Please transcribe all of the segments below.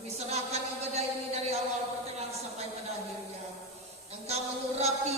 Kami serahkan ibadah ini dari awal pertengahan sampai pada akhirnya. Engkau mengurapi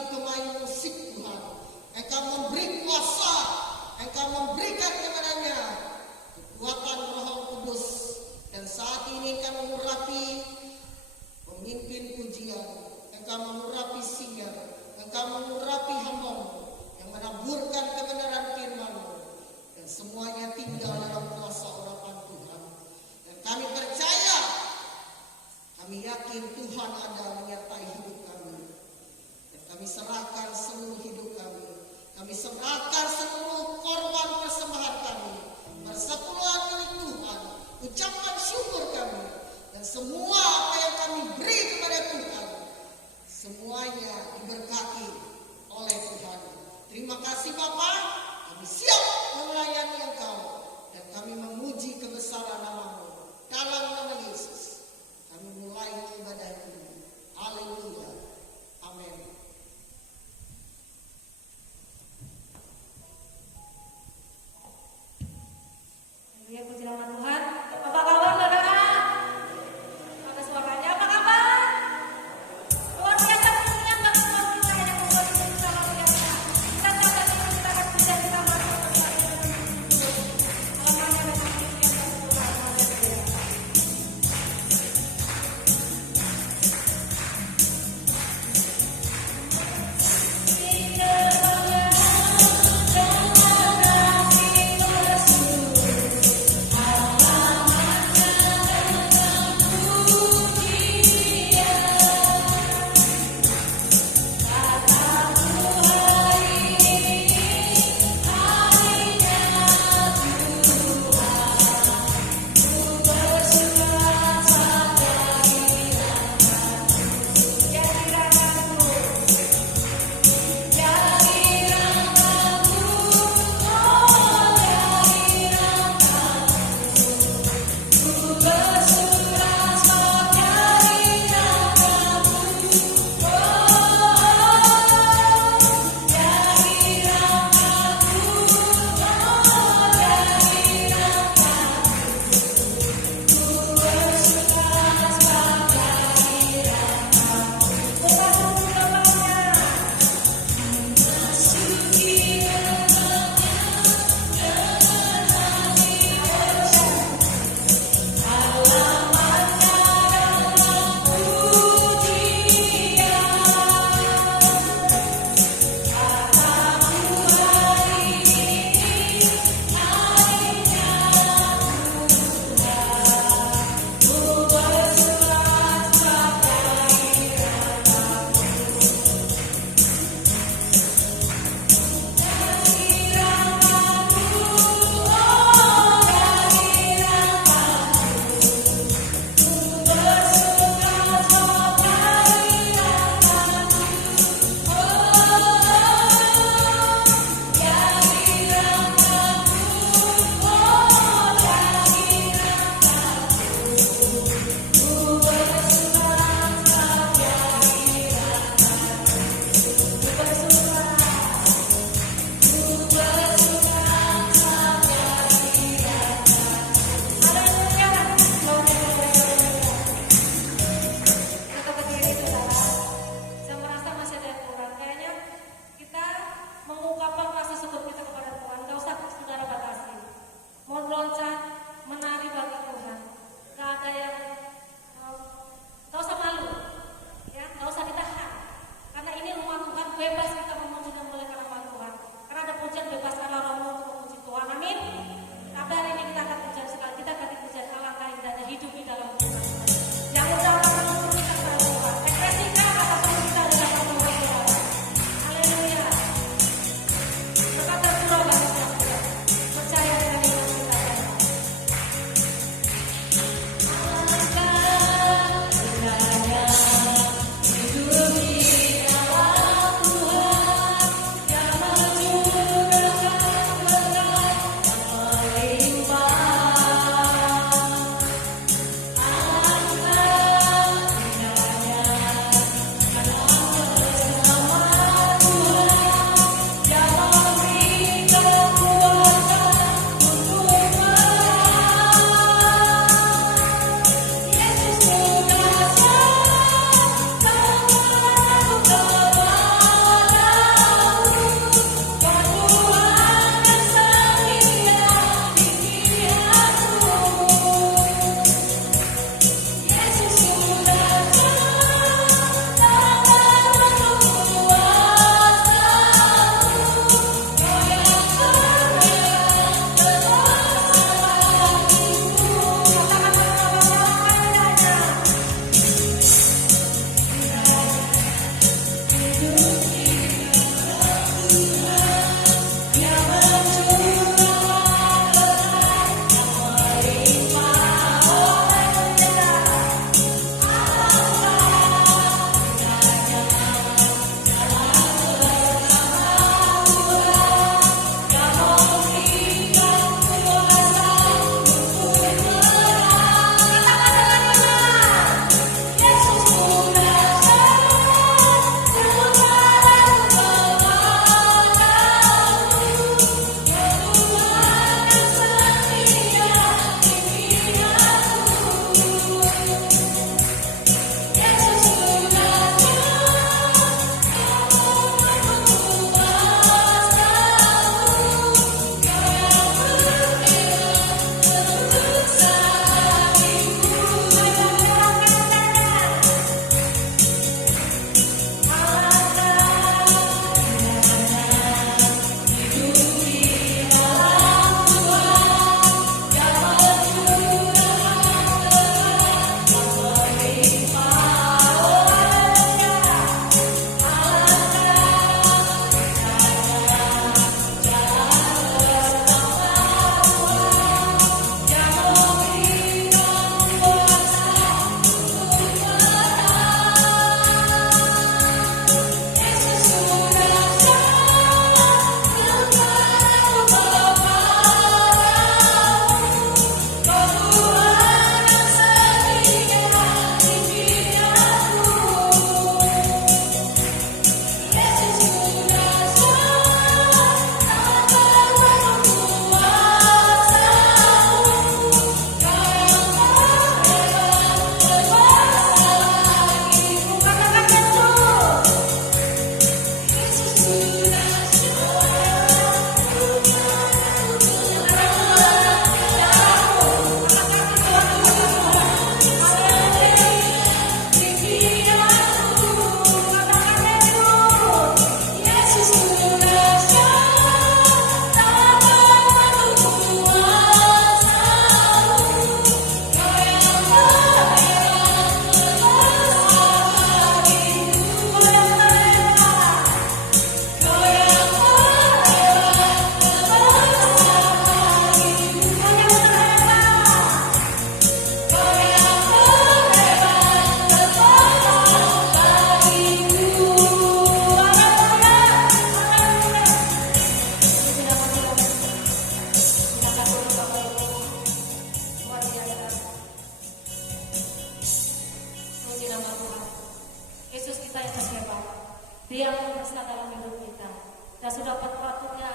Dan sudah patutnya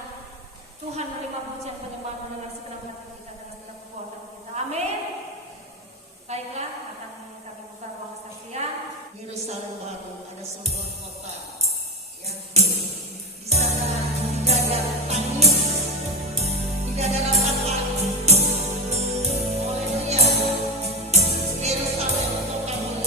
Tuhan menerima pujian penyembahan dengan segenap hati kita dan segenap kekuatan kita. Amin. Baiklah, akan kami buka ruang saksian. Yerusalem baru ada sebuah kota yang di sana tidak ada tangis, tidak ada rasa takut. Haleluya. Yerusalem kotamu.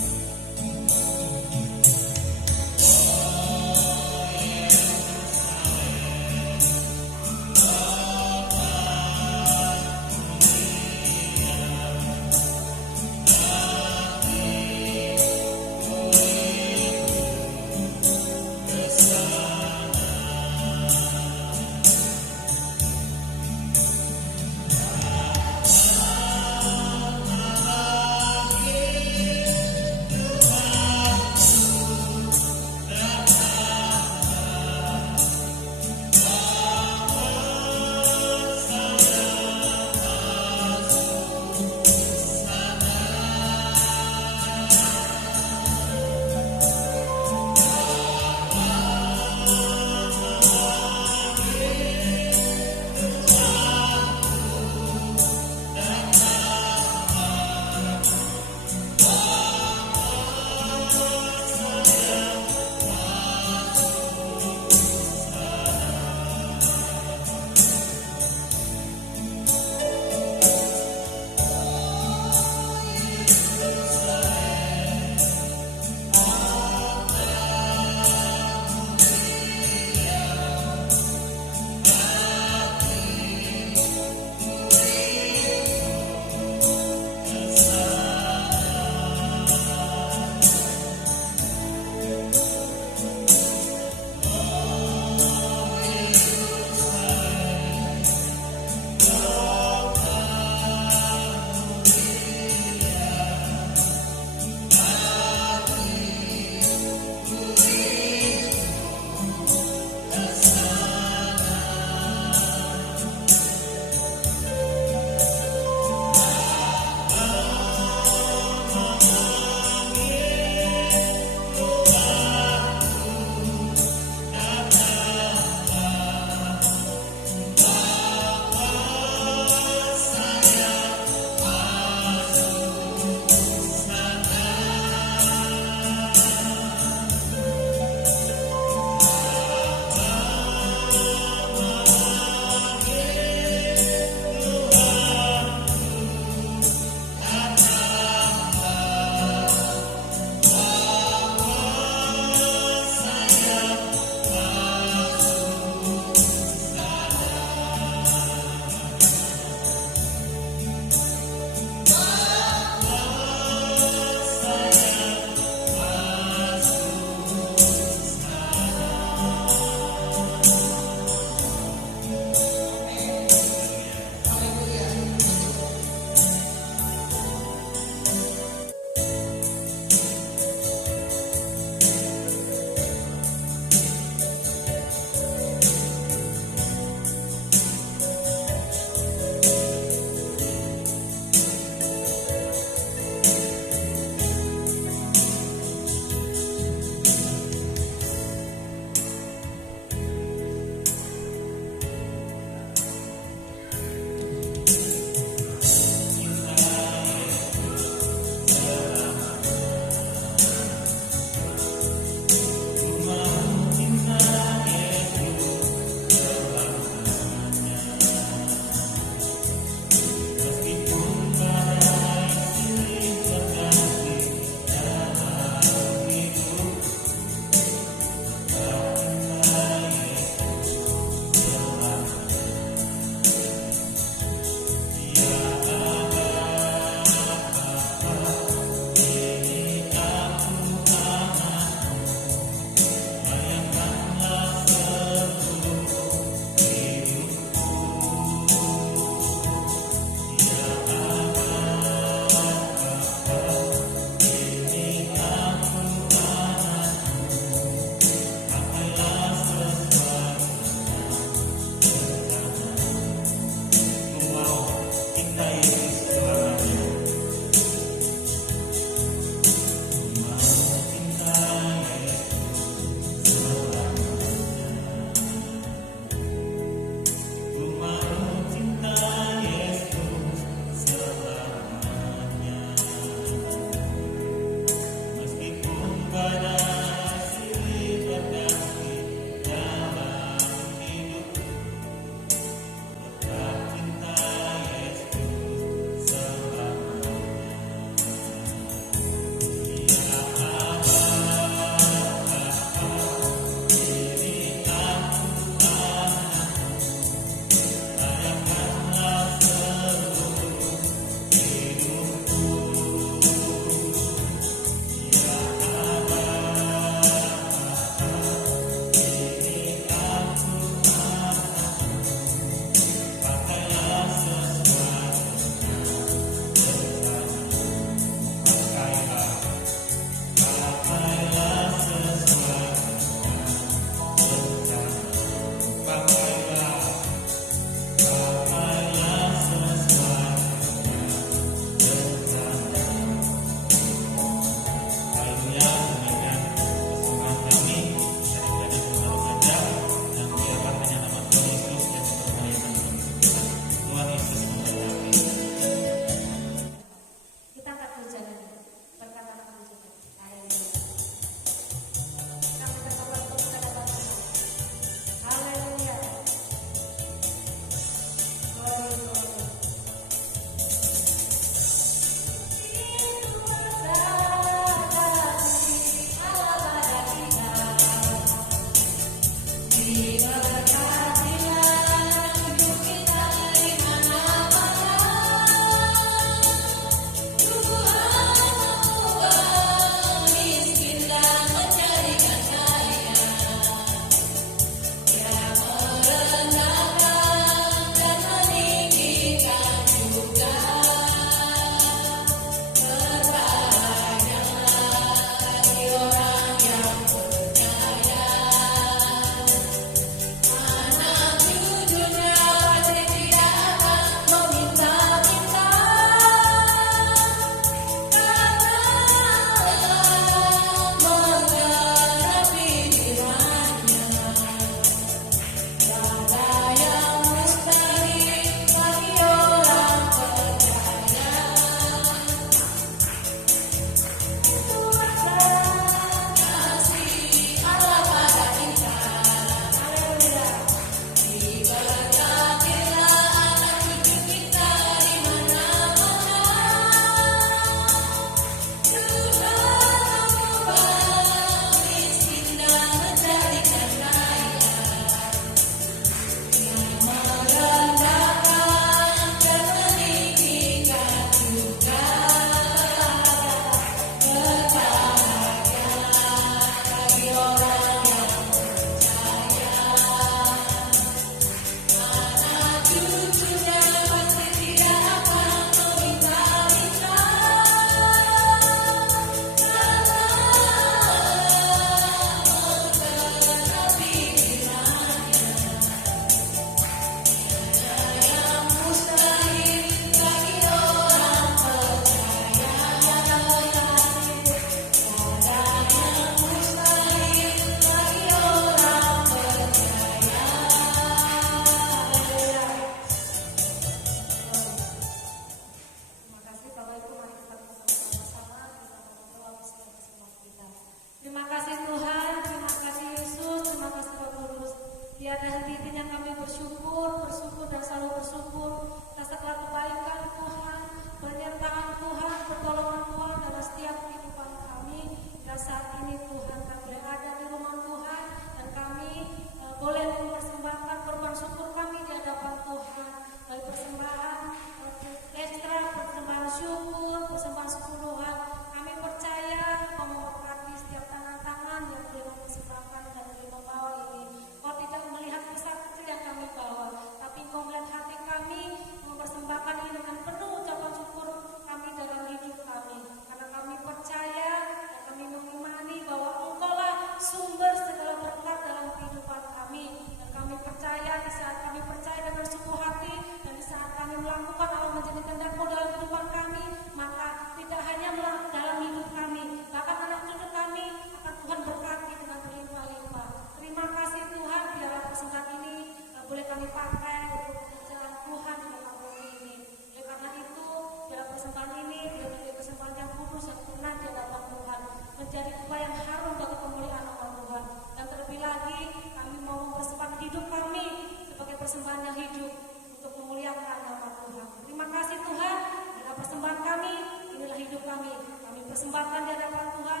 persembahan ini biar menjadi persembahan yang kudus yang benar di hadapan Tuhan, menjadi tumpah yang harum bagi kemuliaan nama Tuhan. Dan terlebih lagi kami mau mempersembahkan hidup kami sebagai persembahan yang hidup untuk memuliakan nama Tuhan. Terima kasih Tuhan, inilah persembahan kami, inilah hidup kami. Kami persembahkan di hadapan Tuhan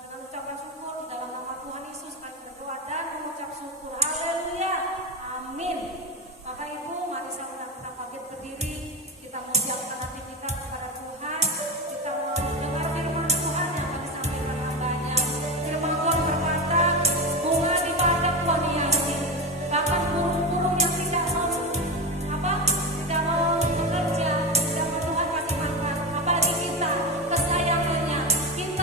dengan ucapan syukur di dalam nama Tuhan Yesus. Kami berdoa dan mengucap syukur. Haleluya, amin. Bapak Ibu, mari sama kita bangkit berdiri, kita mengucapkan hati kita kepada Tuhan, kita mendengar firman Tuhan yang akan disampaikan hambanya. Firman Tuhan berkata, bunga di ladang Tuhan yakin, bahkan burung-burung yang tidak mau bekerja, tidak mau Tuhan kasih makan, apalagi kita kesayangannya, kita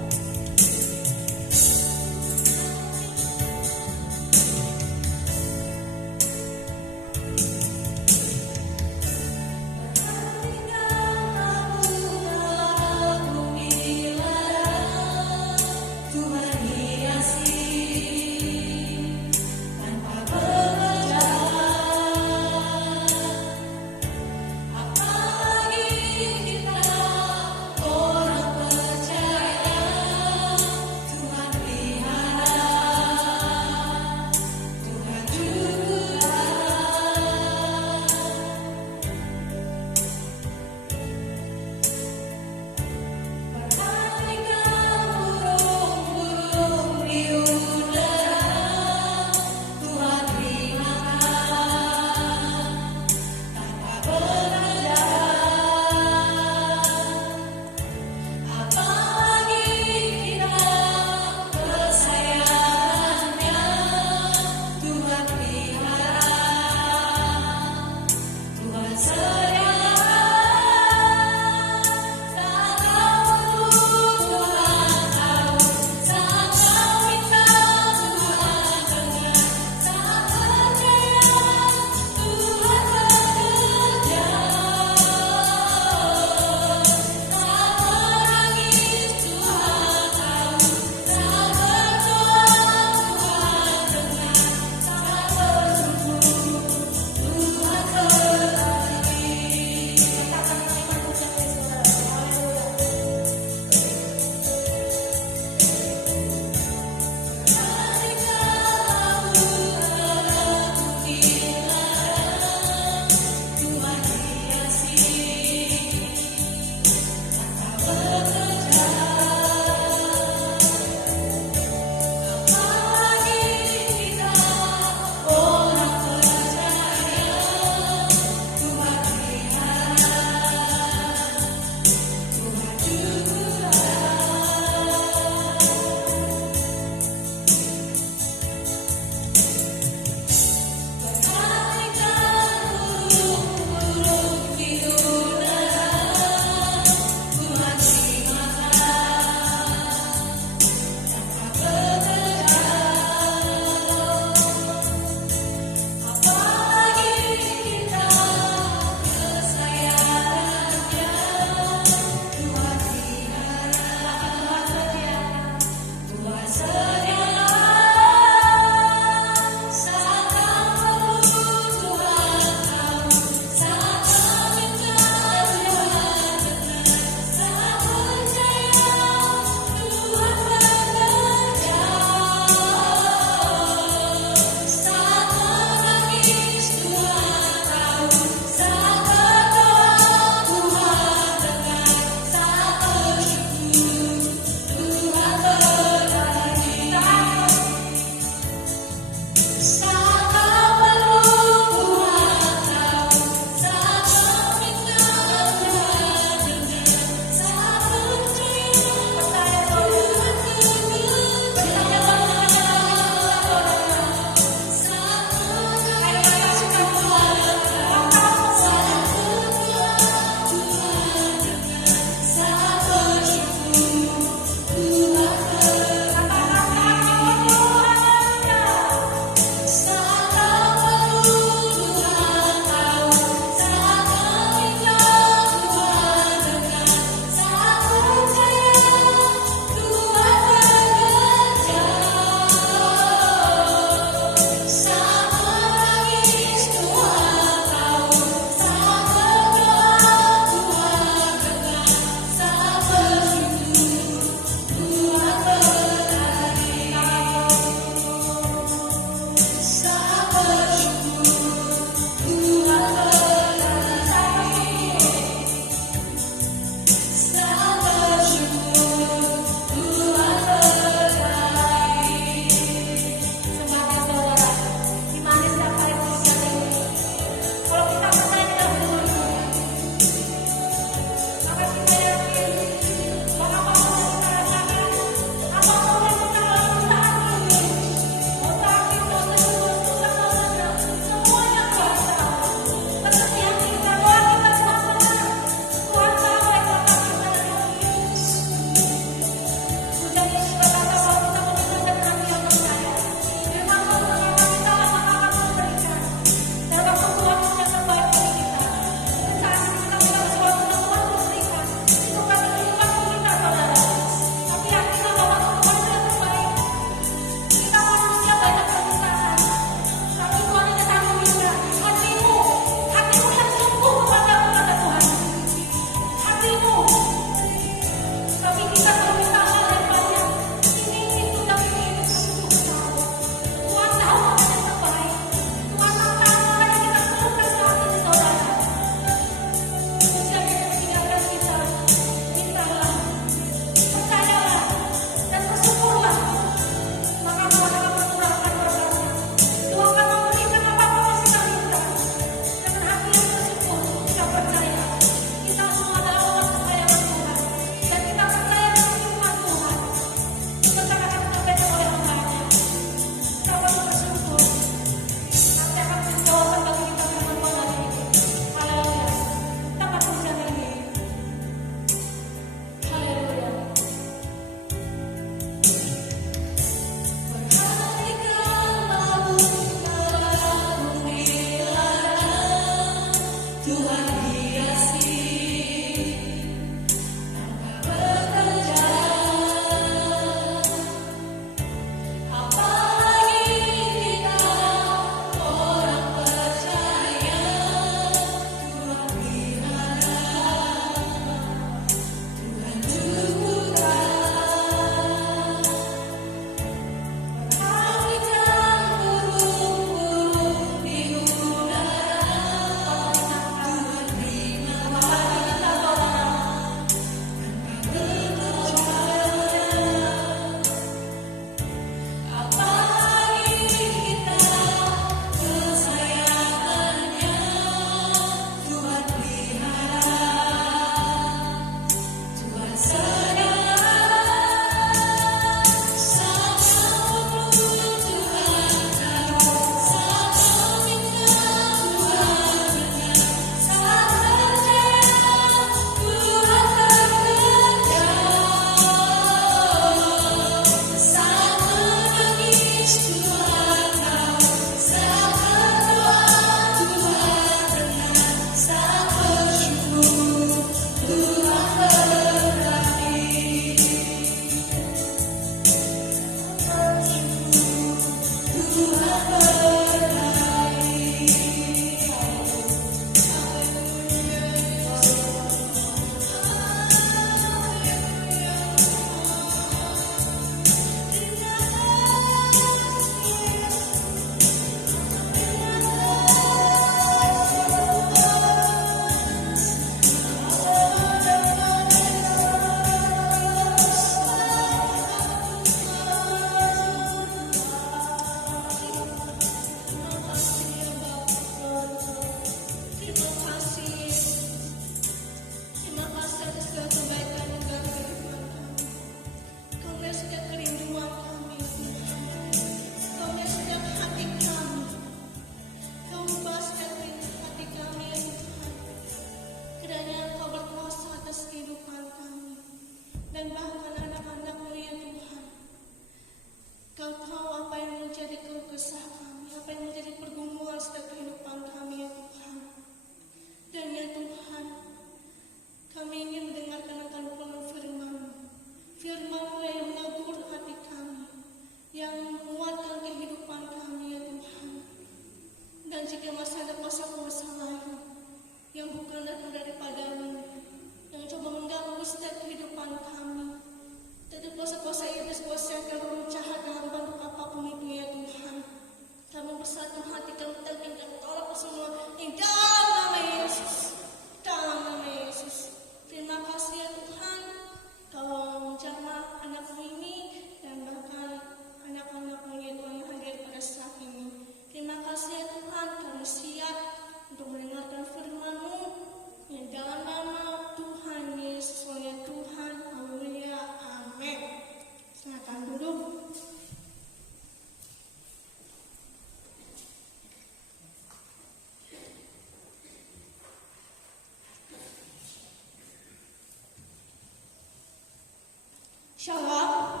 Shalom,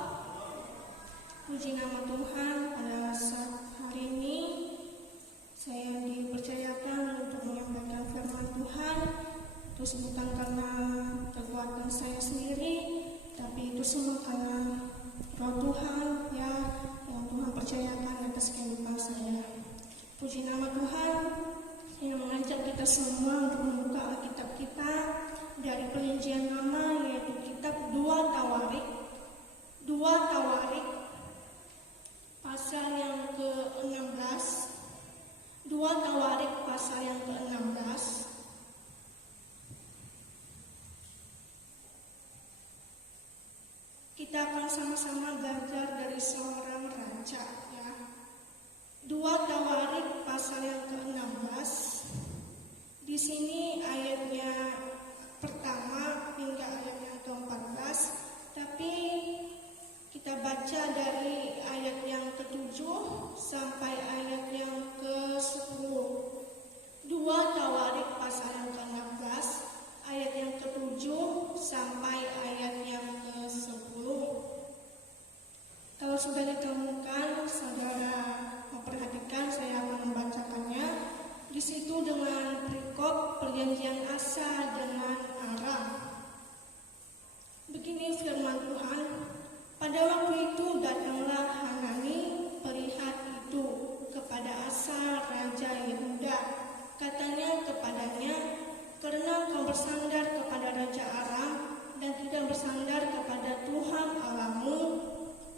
puji nama Tuhan. Pada saat hari ini saya dipercayakan untuk menyampaikan firman Tuhan. Itu bukan karena kekuatan saya sendiri, tapi itu semua karena Roh Tuhan yang Tuhan percayakan atas kehidupan saya. Puji nama Tuhan yang mengajak kita semua untuk membuka Alkitab kita dari perincian nama, yaitu kitab 2 Tawarik pasal yang ke-16. 2 Tawarik pasal yang ke-16. Kita akan sama-sama belajar dari seorang raja, ya. 2 Tawarik pasal yang ke-16. Di sini ayatnya pertama hingga ayat yang ke-14, tapi kita baca dari ayat yang ke-7 sampai ayat yang ke-10. 2 Tawarik pasal yang ke-16, ayat yang ke-7 sampai ayat yang ke-10. Kalau sudah ditemukan, saudara memperhatikan, saya akan membacakannya. Di situ dengan perikop perjanjian Asa dengan Aram. Begini firman Tuhan. Pada waktu itu datanglah Hanani perihat itu kepada Asa raja Yehuda. Katanya kepadanya, karena kau bersandar kepada raja Aram dan tidak bersandar kepada Tuhan Allahmu,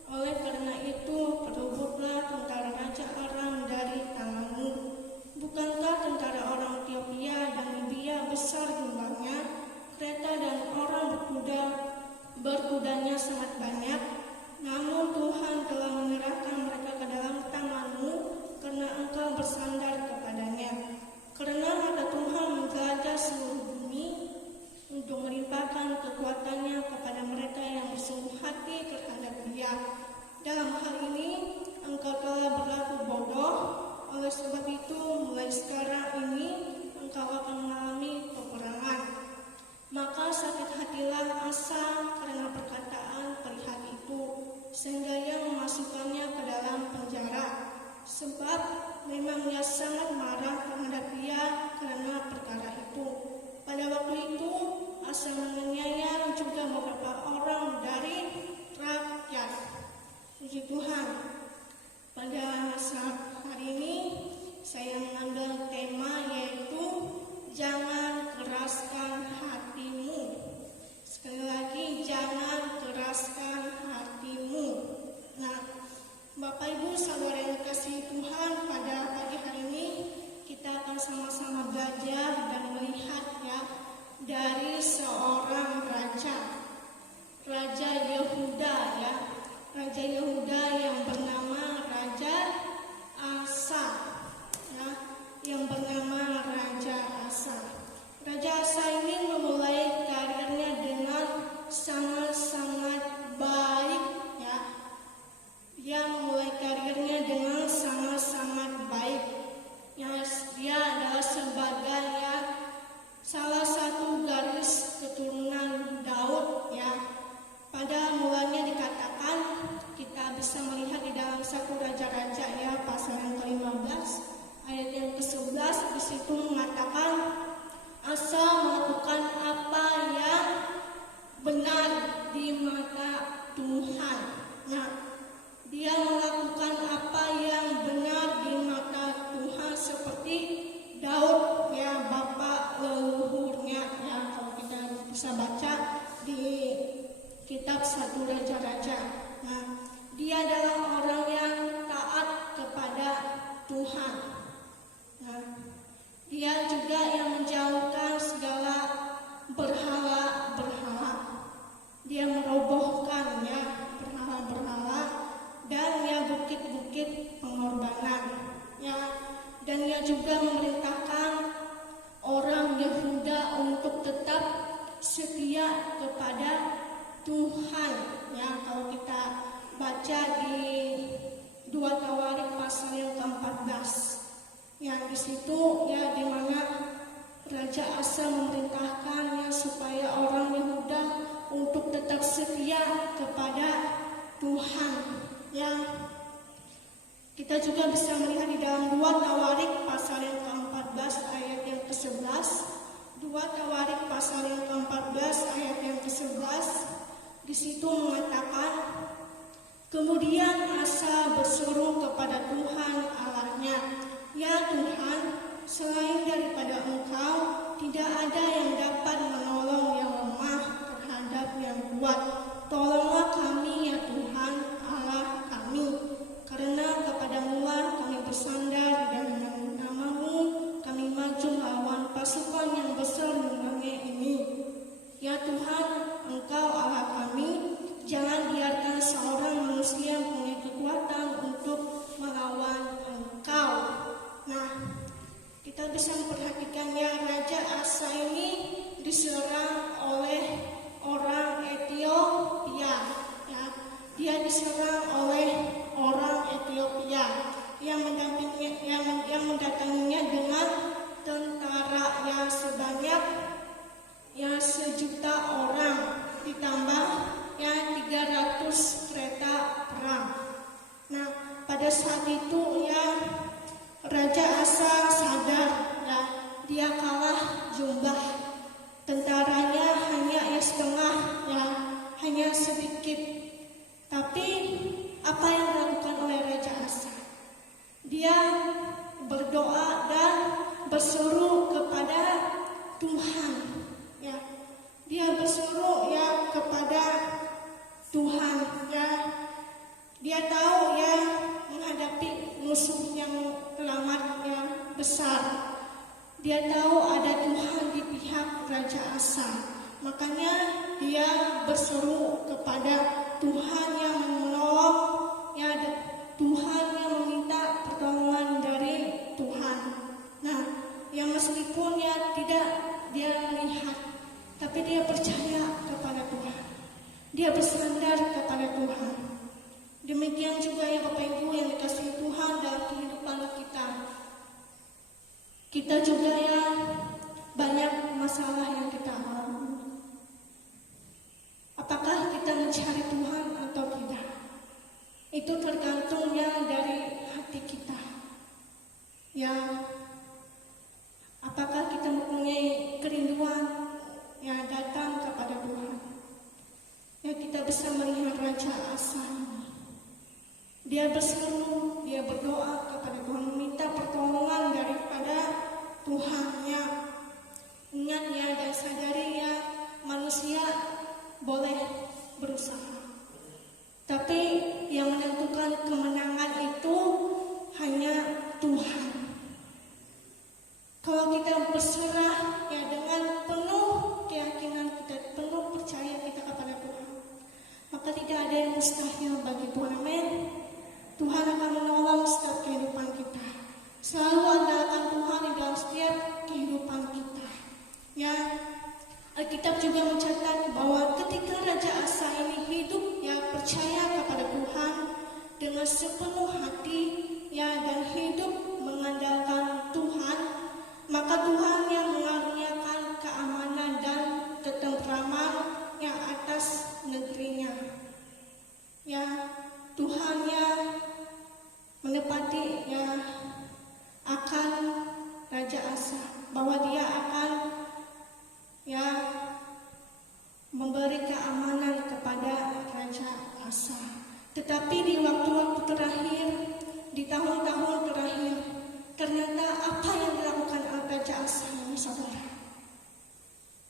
oleh karena itu perebutlah tentara raja Aram dari tanganmu. Bukankah tentara orang Ethiopia dan Libya besar jumlahnya, kereta dan orang berkudanya sangat banyak? Namun Tuhan telah menyerahkan mereka ke dalam tanganmu karena engkau bersandar kepadanya. Karena mata Tuhan menjelajah seluruh bumi untuk melimpahkan kekuatannya kepada mereka yang bersungguh hati terhadap Dia. Dalam hal ini engkau telah berlaku bodoh. Oleh sebab itu mulai sekarang ini engkau akan mengalami peperangan. Maka sakit hatilah Asa karena perkataan perihat itu, sehingga ia memasukkannya ke dalam penjara. Sebab memang ia sangat marah terhadap dia karena perkara itu. Pada waktu itu Asa menganiaya juga beberapa orang dari rakyat. Puji Tuhan. Pada saat hari ini saya mengambil tema yaitu jangan keraskan hatimu. Sekali lagi, jangan keraskan hatimu. Nah, Bapak Ibu saudara yang dikasihi Tuhan, pada pagi hari ini kita akan sama-sama belajar dan melihat ya dari seorang Raja Yehuda ya. Raja Yehuda yang bernama Raja Asa ya, yang bernama Raja Asa. Raja Asa ini memulai karirnya dengan sangat-sangat baik ya. Dia memulai karirnya dengan sangat-sangat baik. Ya, dia adalah sebagai ya, salah satu garis keturunan Daud ya. Pada mulanya dikatakan, kita bisa melihat di dalam 1 Raja-Raja ya, pasal yang ke-15 ayat yang ke-11, di situ mengatakan Asa melakukan apa yang benar di mata Tuhan. Nah, dia melakukan apa yang benar di mata Tuhan seperti Daud ya, bapak leluhurnya ya, kalau kita bisa baca di kitab 1 Raja-Raja. Nah, dia adalah orang yang taat kepada Tuhan. Nah, dia juga yang menjauhkan segala berhala-berhala. Dia merobohkan ya berhala-berhala dan ya bukit-bukit pengorbanan ya. Dan ia juga memerintahkan orang Yehuda untuk tetap setia kepada Tuhan ya. Kalau kita baca di 2 Tawarik pasal yang ke-14 ya, di situ ya, di mana Raja Asa memerintahkannya supaya orang Yehuda untuk tetap setia kepada Tuhan ya. Kita juga bisa melihat di dalam 2 Tawarik pasal yang ke-14 ayat yang ke-11. 2 Tawarik pasal yang ke-14 ayat yang ke-11, di situ mengatakan, kemudian Asa berseru kepada Tuhan Allahnya, ya Tuhan, selain daripada Engkau tidak ada yang dapat menolong yang lemah terhadap yang kuat. Tolonglah kami ya Tuhan Allah kami, karena kepadamulah kami bersandar dan namamu kami maju lawan pasukan yang besar menengah ini. Ya Tuhan, Engkau Allah kami, jangan biarkan seorang manusia punya kekuatan untuk melawan Engkau. Nah, kita bisa memperhatikan ya, Raja Asa ini diserang oleh orang Ethiopia ya. Dia diserang oleh orang Ethiopia yang mendatanginya dengan tentara yang sebanyak ya 1.000.000 orang ditambah ya 300 kereta perang. Nah, pada saat itu ya Raja Asa sadar ya, dia kalah jumlah tentaranya, hanya setengah ya, hanya sedikit. Tapi apa yang dilakukan oleh Raja Asa? Dia berdoa dan berseru kepada Tuhan ya. Dia berseru ya kepada Tuhan ya. Dia tahu ya menghadapi musuh yang teramat yang besar. Dia tahu ada Tuhan di pihak Raja Asa. Makanya dia berseru kepada Tuhan yang menolong ya, Tuhan yang meminta pertolongan dari Tuhan. Nah, yang meskipun ya tidak dia melihat, tapi dia percaya kepada Tuhan. Dia bersandar kepada Tuhan. Demikian juga ya Bapak Ibu yang dikasihi Tuhan dalam kehidupan kita. Kita juga ya banyak masalah yang kita alami. Apakah kita mencari Tuhan atau tidak? Itu tergantung ya dari hati kita. Ya, apakah kita mempunyai kerinduan yang datang kepada Tuhan? Ya, kita bisa melihat Raja Asa. Dia berseru, dia Raja Asa bahwa dia akan memberi keamanan kepada Raja Asa. Tetapi di waktu-waktu terakhir, di tahun-tahun terakhir, ternyata apa yang dilakukan oleh Raja Asa, saudara?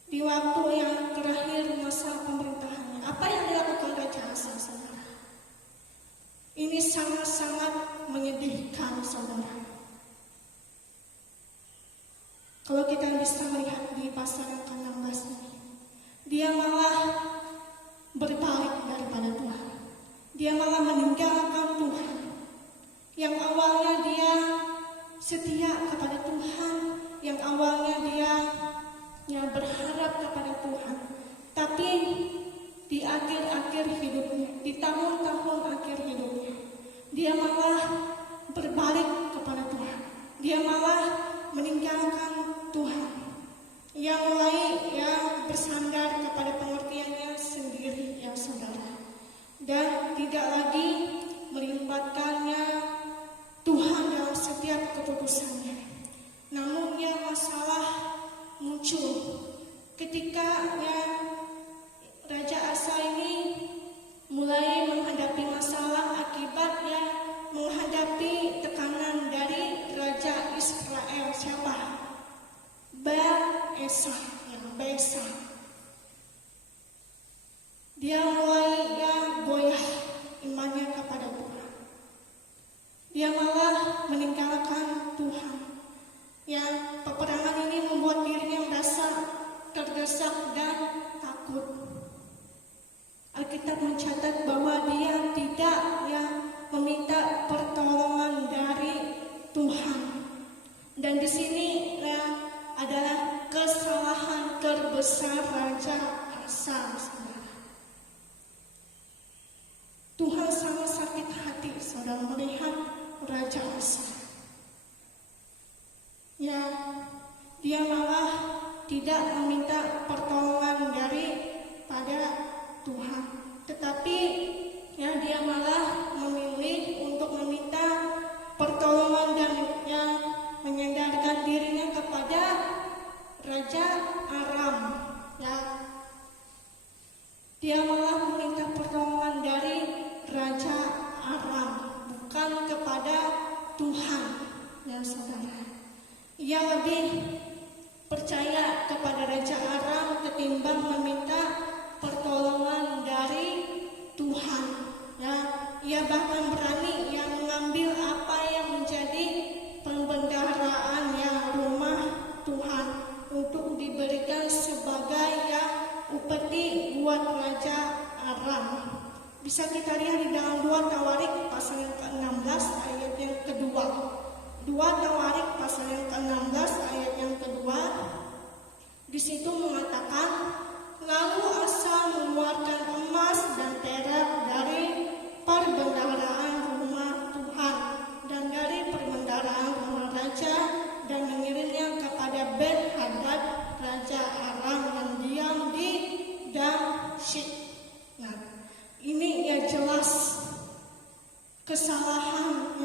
Di waktu yang terakhir masa pemerintahannya, apa yang dilakukan Raja Asa, saudara? Ini sangat-sangat menyedihkan, saudara. Kalau kita bisa melihat di pasal yang ke-16 ini, dia malah berbalik daripada Tuhan. Dia malah meninggalkan Tuhan. Yang awalnya dia setia kepada Tuhan, yang awalnya dia berharap kepada Tuhan. Tapi di akhir-akhir hidupnya, di tahun-tahun akhir hidupnya, dia malah berbalik kepada Tuhan. Dia malah meninggalkan Tuhan. Ia mulai bersandar kepada pengertiannya sendiri, ya saudara. Dan tidak lagi melibatkannya Tuhan dalam setiap keputusannya. Namun masalah muncul ketika Raja Asa ini mulai menghadapi masalah akibatnya menghadapi tekanan dari Raja Israel. Siapa? Baesa. Dia mulai goyah imannya kepada Tuhan. Dia malah meninggalkan Tuhan. Peperangan ini membuat dirinya merasa terdesak dan takut. Alkitab mencatat bahwa dia tidak meminta pertolongan dari Tuhan. Dan di sini adalah kesalahan terbesar Raja Asa. Tuhan sangat sakit hati saudara melihat Raja Asa. Dia malah tidak meminta pertolongan daripada Tuhan, tetapi dia malah memilih untuk meminta pertolongan dan menyandarkan dirinya kepada Raja Aram. Dia malah meminta pertolongan dari Raja Aram, bukan kepada Tuhan, saudara. Ia lebih percaya kepada Raja Aram ketimbang meminta pertolongan dari Tuhan. Ia bahkan berani mengambil apa yang menjadi pembendaharaan rumah Tuhan untuk diberikan sebagai upeti buat Raja Aram. Bisa kita lihat di dalam 2 Tawarik pasal yang ke-16 ayat yang kedua. 2 Tawarik pasal yang ke-16 ayat yang kedua. Di situ mengatakan, lalu Asa mengeluarkan emas dan perak dari perbendaharaan rumah Tuhan dan dari perbendaharaan rumah raja dan mengirimnya kepada Ben-Hadad Raja Aram yang diam di Damsyik. Ini jelas kesalahan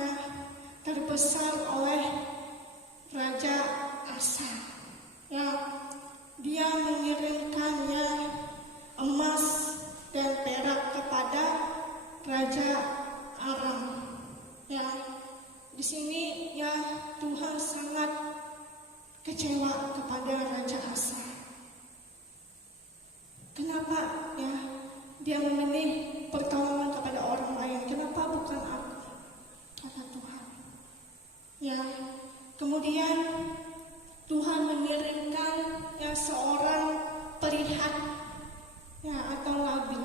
terbesar oleh Raja Asa. Dia mengirimkan emas dan perak kepada Raja Aram. Di sini Tuhan sangat kecewa kepada Raja Asa. Kenapa dia memilih pertolongan kepada orang lain? Kenapa bukan aku? Kata Tuhan. Kemudian Tuhan mengirimkan seorang perihat atau nabi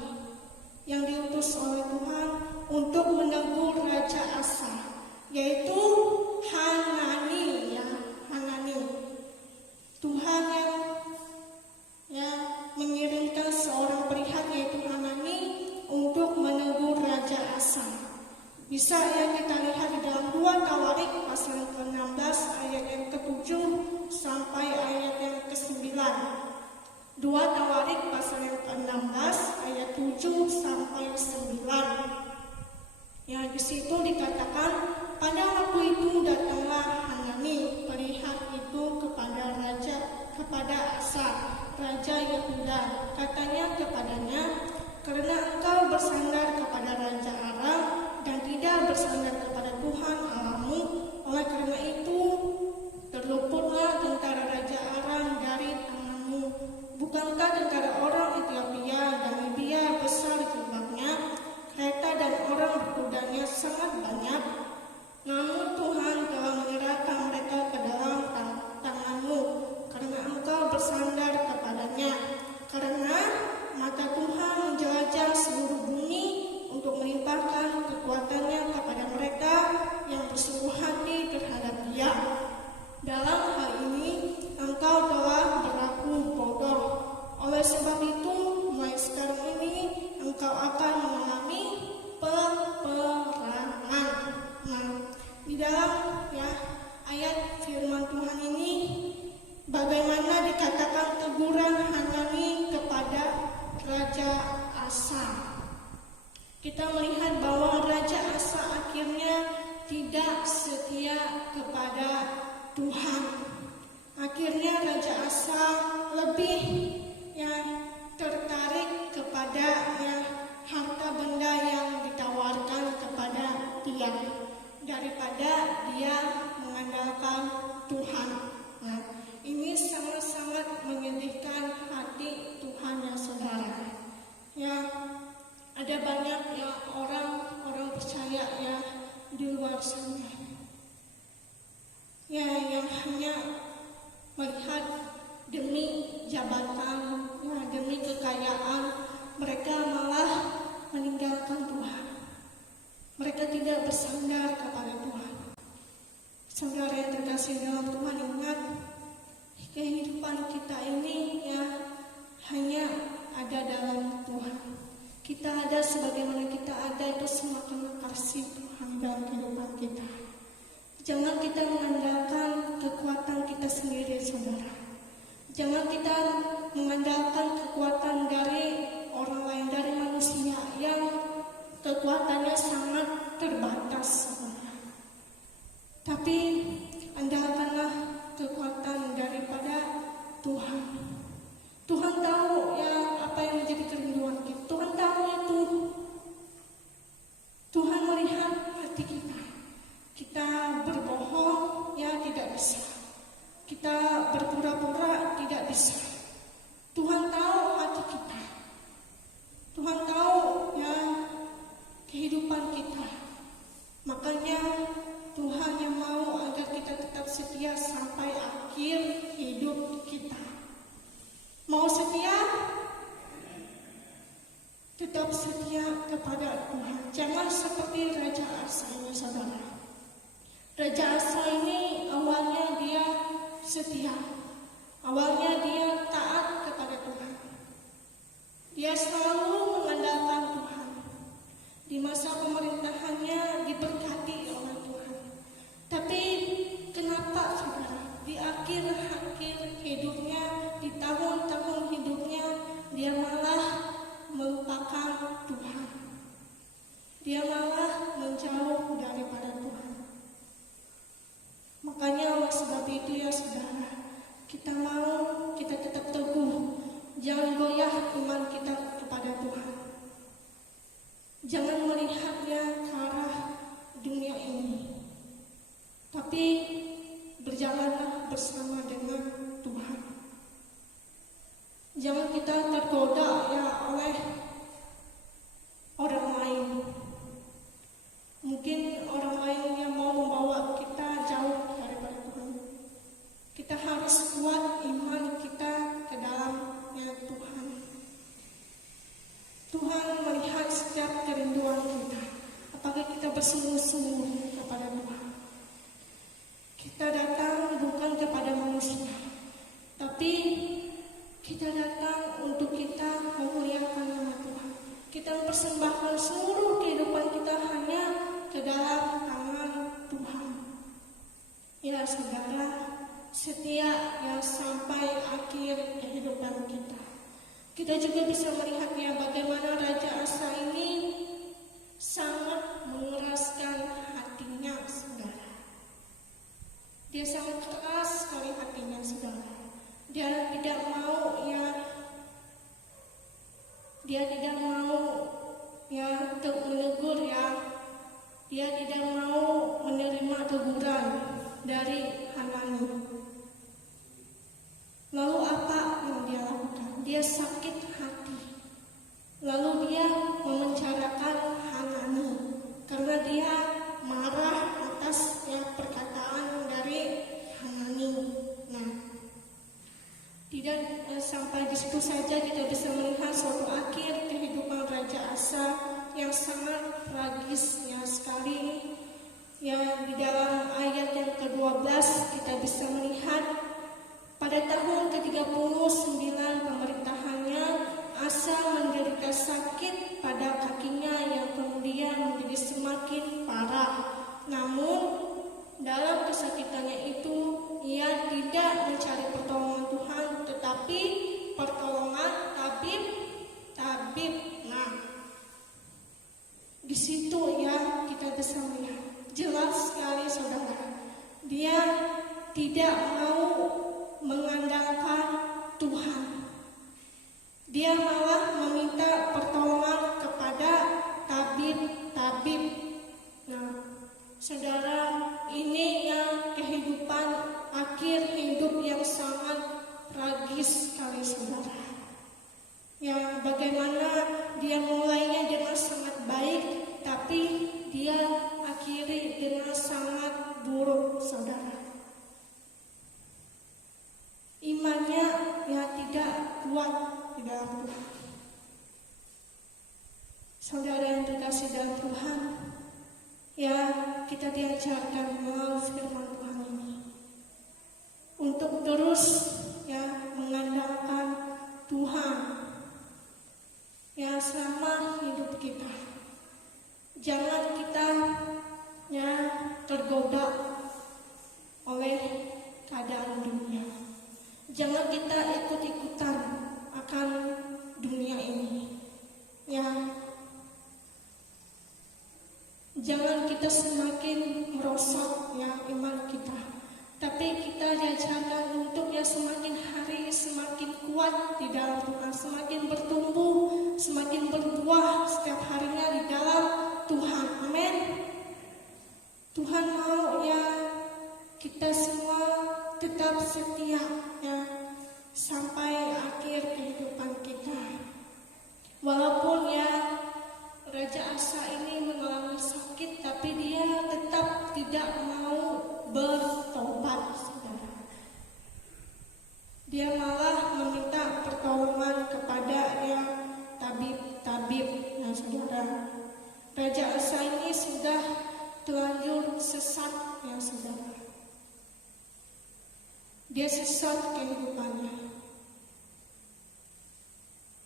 yang diutus oleh Tuhan untuk menegur Raja Asa, yaitu Hanani. Tuhan mengirimkan seorang perihat yaitu Hanani untuk menegur Raja Asa. Bisa kita lihat di dalam 2 Tawarik pasal yang ke-16 ayat yang ke-7 sampai ayat yang ke-9. 2 Tawarik pasal yang ke-16 ayat 7 sampai 9. Di situ dikatakan, pada waktu ayat firman Tuhan ini bagaimana dikatakan teguran Hanani kepada Raja Asa. Kita melihat bahwa Raja Asa akhirnya tidak setia kepada Tuhan. Akhirnya Raja Asa lebih tertarik kepada harta benda yang ditawarkan kepada dia daripada dia mengandalkan Tuhan. Nah, ini sangat-sangat menyedihkan hati Tuhan ya saudara. Ya, ada banyak orang percaya di luar sana yang hanya melihat demi jabatan, demi kekayaan, mereka malah meninggalkan Tuhan. Mereka tidak bersandar kepada Tuhan. Saudara yang terkasih dalam Tuhan, ingat kehidupan kita ini hanya ada dalam Tuhan. Kita ada sebagaimana kita ada itu semua karena kasih Tuhan dalam kehidupan kita. Jangan kita mengandalkan kekuatan kita sendiri, saudara. Jangan kita mengandalkan kekuatan dari orang lain, dari manusia yang kekuatannya sangat terbatas, saudara. Tapi andalkanlah kekuatan daripada Tuhan. Tuhan tahu apa yang menjadi kerinduan kita. Tuhan tahu itu. Tuhan melihat hati kita. Kita berbohong tidak bisa. Kita berpura-pura tidak bisa. Tuhan tahu hati kita. Tuhan tahu kehidupan kita. Makanya Tuhan yang mau agar kita tetap setia sampai akhir hidup kita. Mau setia? Tetap setia kepada Tuhan. Jangan seperti Raja Asa ini, saudara. Raja Asa ini awalnya dia setia. Awalnya dia taat kepada Tuhan. Dia selalu mengandalkan Tuhan. Di masa pemerintahannya diberkati oleh Tuhan. Tapi kenapa, saudara? Di akhir hidupnya, di tahun-tahun hidupnya, dia malah melupakan Tuhan. Dia malah menjauh daripada Tuhan. Makanya oleh sebab itu saudara, kita tetap teguh. Jangan goyah iman kita kepada Tuhan. Jangan melihatnya ke arah dunia ini. Tapi berjalanlah bersama dengan Tuhan. Jangan kita tergoda oleh orang lain. Mungkin orang lain yang mau membawa kita jauh daripada Tuhan. Kita harus kuat iman kita ke dalam Tuhan. Tuhan melihat setiap kerinduan kita. Apakah kita bersungguh-sungguh kepada Tuhan? Kita datang bukan kepada manusia, tapi kita datang untuk kita memuliakan nama Tuhan. Kita mempersembahkan seluruh kehidupan kita hanya ke dalam tangan Tuhan. Ya saudara, setia sampai akhir kehidupan kita. Kita juga bisa melihat bagaimana Raja Asa ini sangat mengeraskan hatinya, saudara. Dia sangat keras sekali hatinya, saudara. Dia tidak mau menegur dia tidak mau menerima teguran dari Hanani. Lalu apa yang dia lakukan? Dia sakit hati. Lalu dia memenjarakan Hanani karena dia marah atas perkataan dari Hanani. Nah, tidak sampai di situ saja, kita bisa melihat suatu akhir kehidupan Raja Asa yang sangat tragisnya sekali. Yang di dalam ayat yang ke-12 kita bisa melihat pada tahun ke-39 pemerintahannya, Asa menderita sakit pada kakinya yang kemudian menjadi semakin parah. Namun dalam kesakitannya dia tidak mau mengandalkan Tuhan. Dia malah meminta pertolongan kepada tabib-tabib. Nah, saudara, ini yang kehidupan akhir hidup yang sangat tragis sekali, saudara. Yang bagaimana dia mulainya dengan sangat baik, tapi dia akhiri dengan sangat buruk, saudara. Imannya ya tidak kuat di dalam Tuhan. Saudara yang terkasih dalam Tuhan, ya kita diajarkan melalui firman Tuhan ini untuk terus ya mengandalkan Tuhan ya selama hidup kita. Jangan kita ya tergoda oleh keadaan dunia. Jangan kita ikut-ikutan akan dunia ini. Ya, jangan kita semakin merosot ya iman kita. Tapi kita diajarkan untuk ya semakin hari semakin kuat di dalam Tuhan, semakin bertumbuh, semakin berbuah setiap harinya di dalam Tuhan. Amin. Tuhan mau ya kita semua tetap setia ya sampai akhir kehidupan kita. Walaupun ya Raja Asa ini mengalami sakit, tapi dia tetap tidak mau bertobat, saudara. Dia malah meminta pertolongan kepada ya tabib-tabib, ya saudara. Raja Asa ini sudah terlanjur sesat, ya saudara. Dia sesat kehidupannya.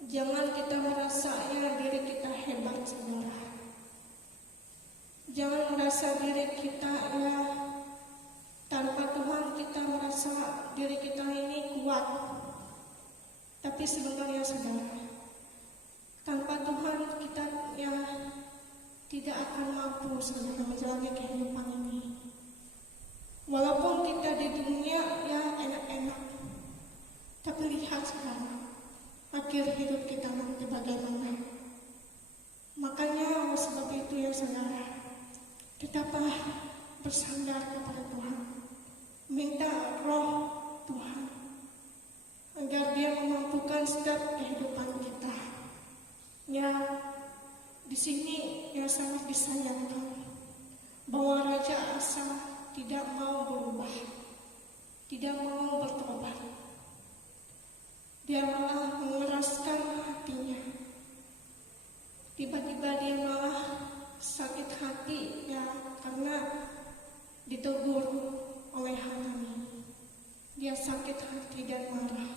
Jangan kita merasa ya diri kita hebat, saudara. Jangan merasa diri kita ya tanpa Tuhan kita merasa diri kita ini kuat. Tapi sebenarnya saudara, tanpa Tuhan kita ya tidak akan mampu saudara menjalani kehidupan ini. Walaupun kita di dunia ya enak-enak, tapi lihat sekarang akhir hidup kita nanti bagaimana. Makanya sebab itu ya saudara, tetaplah bersandar kepada Tuhan, minta roh Tuhan agar Dia memampukan setiap kehidupan kita. Ya, di sini ya sangat disayangkan bahwa Raja Asa tidak mau berubah, tidak mau bertobat. Dia malah mengeraskan hatinya. Tiba-tiba dia malah sakit hati ya karena ditegur oleh Hanani. Dia sakit hati dan marah.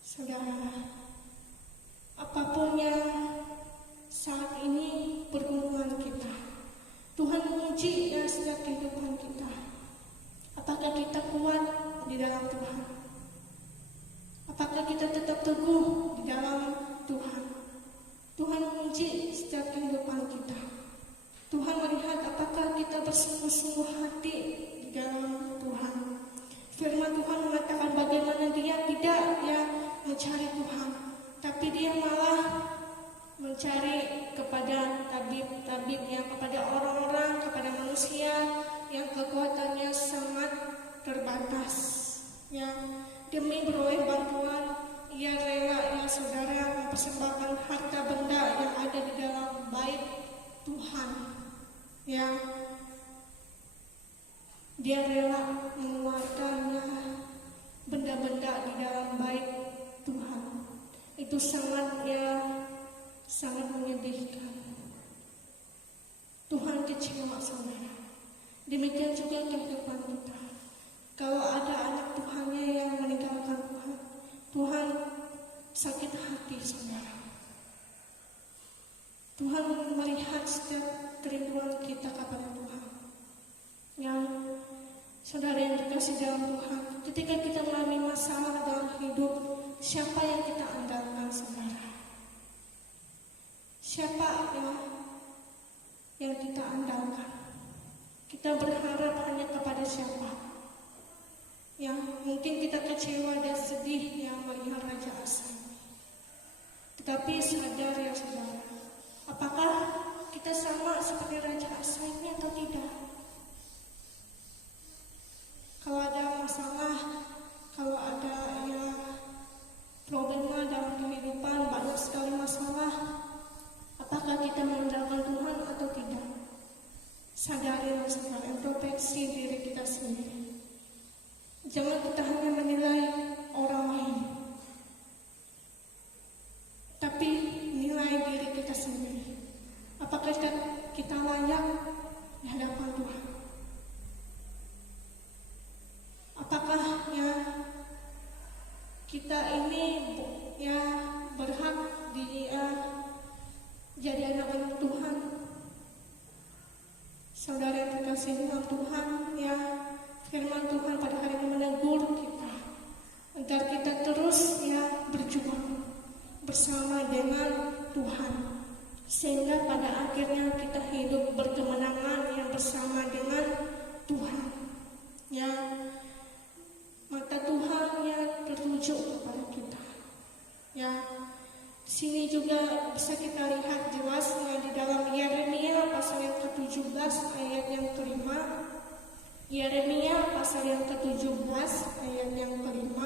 Saudara, apapun yang saat ini pergumulan kita, Tuhan menguji ya setiap kehidupan kita. Apakah kita kuat di dalam Tuhan? Apakah kita tetap teguh di dalam Tuhan? Tuhan menguji setiap kehidupan kita. Tuhan melihat apakah kita bersungguh-sungguh hati di dalam Tuhan. Firman Tuhan mengatakan bagaimana dia tidak ya mencari Tuhan, tapi dia malah mencari kepada tabib-tabib yang kepada orang-orang, kepada manusia yang kekuatannya sangat terbatas. Ya, demi beroleh bantuan, ia rela ya saudara mempersembahkan harta benda yang ada di dalam bait Tuhan. Ya, dia rela mengeluarkannya benda-benda di dalam bait Tuhan. Itu sangat menyedihkan. Tuhan kecewa saudara. Demikian juga kehidupan kita. Kalau ada anak Tuhannya yang meninggalkan Tuhan, Tuhan sakit hati saudara. Tuhan melihat setiap kerinduan kita kepada Tuhan. Yang saudara yang dikasih dalam Tuhan, ketika kita mengalami masalah dalam hidup, siapa yang kita andalkan saudara? Siapa yang kita andalkan? Kita kita berharap hanya kepada siapa? Ya, mungkin kita kecewa dan sedih yang melihat Raja Asa. Tetapi sadar ya saudara, apakah kita sama seperti Raja Asa ini atau tidak? Kalau ada masalah, kalau ada problema dalam kehidupan, banyak sekali masalah, apakah kita mengandalkan Tuhan atau tidak? Sadarilah saudara, introspeksi diri kita sendiri. Jangan kita hanya menilai orang lain, tapi nilai diri kita sendiri. Apakah kita layak di hadapan Tuhan? Apakah kita ini berhak jadi anak-anak Tuhan? Saudara yang terkasih dalam Tuhan, firman Tuhan pada hari ini menegur kita agar kita terus berjuang bersama dengan Tuhan, sehingga pada akhirnya kita hidup berkemenangan yang bersama dengan Tuhan. Mata Tuhan tertuju kepada kita. Sini juga bisa kita lihat jelasnya di dalam Yeremia pasal yang ke-17 ayat yang ke-5. Yeremia pasal yang ke-17 ayat yang ke-5.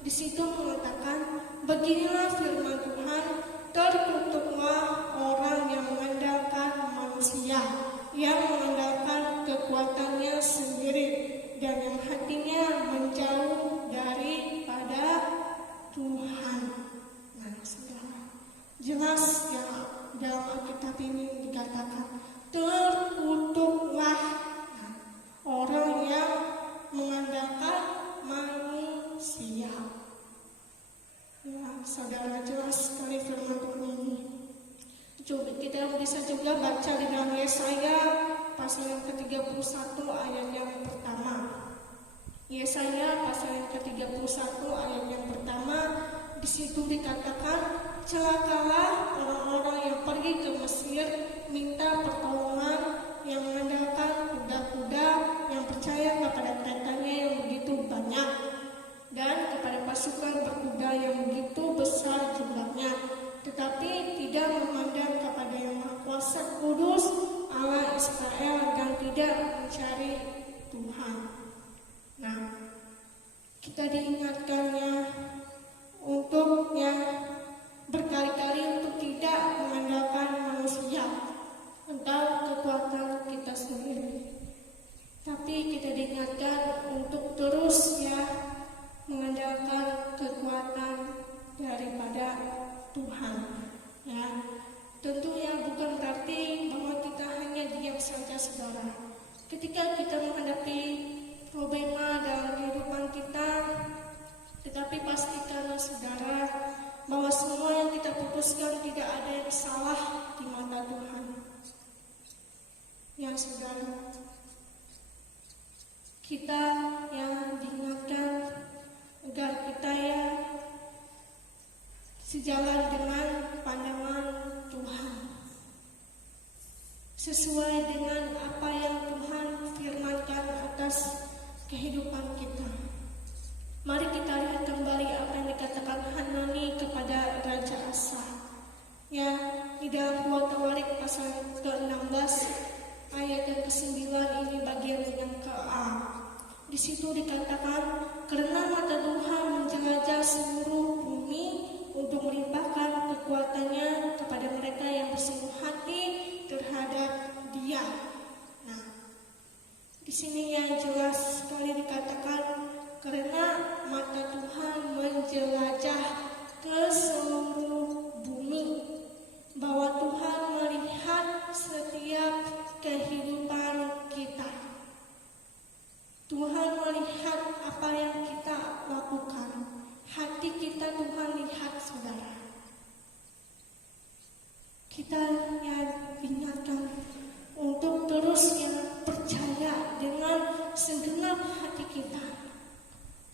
Di situ mengatakan, beginilah firman Tuhan, terkutuklah orang yang mengandalkan manusia, yang mengandalkan kekuatannya sendiri, dan yang hatinya menjauh daripada Tuhan. Nah, saudara, jelas dalam Alkitab ini dikatakan, terkutuklah orang yang mengandalkan manusia. Saudara, jelas sekali firman Tuhan ini. Coba kita bisa juga baca di dalam Yesaya pasal yang ke-31 ayat yang pertama. Yesaya pasal yang ke-31 ayat yang pertama, di situ dikatakan, celakalah orang-orang yang pergi ke Mesir minta pertolongan, yang mengandalkan kuda-kuda, yang percaya kepada keretanya yang begitu banyak, dan kepada pasukan berkuda yang begitu besar jumlahnya, tetapi tidak memandang kepada yang Maha Kuasa Kudus Allah Israel, dan tidak mencari Tuhan. Nah, kita diingatkannya untuk berkali-kali untuk tidak mengandalkan manusia atau kekuatan kita sendiri, tapi kita diingatkan untuk terus mengandalkan kekuatan daripada Tuhan. Tentunya bukan berarti bahwa kita hanya diam saja, saudara. Ketika kita menghadapi problema dalam kehidupan kita, tetapi pastikanlah saudara bahwa semua yang kita putuskan tidak ada yang salah di mata Tuhan. Saudara, kita yang diingatkan agar kita sejalan dengan pandangan Tuhan, sesuai dengan apa yang Tuhan firmankan atas kehidupan kita. Mari kita lihat kembali apa yang dikatakan Hanani kepada Raja Asa. Di dalam 2 Tawarik pasal ke-16 ayat yang ke-9, ini bagian yang ke-A. Di situ dikatakan, karena mata Tuhan menjelajah seluruh bumi untuk melimpahkan kekuatannya kepada mereka yang bersungguh hati terhadap Dia. Nah, di sini yang jelas sekali dikatakan, karena mata Tuhan menjelajah ke seluruh bumi, bahwa Tuhan melihat setiap kehidupan kita. Tuhan melihat apa yang kita lakukan. Hati kita Tuhan lihat, saudara. Kita diingatkan untuk terus percaya dengan segenap hati kita,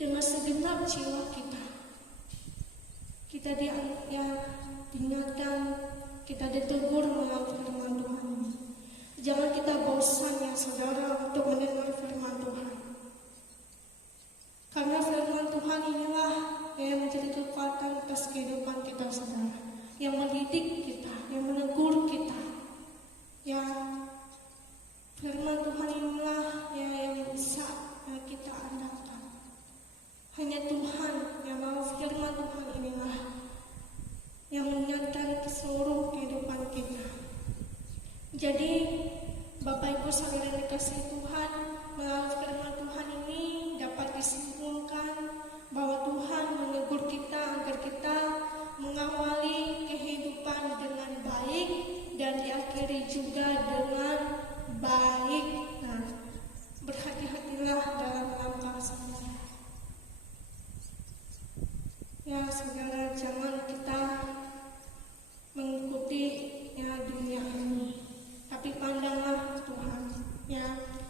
dengan segenap jiwa kita. Kita diingatkan, kita ditegur melalui firman Tuhan. Jangan kita bosan saudara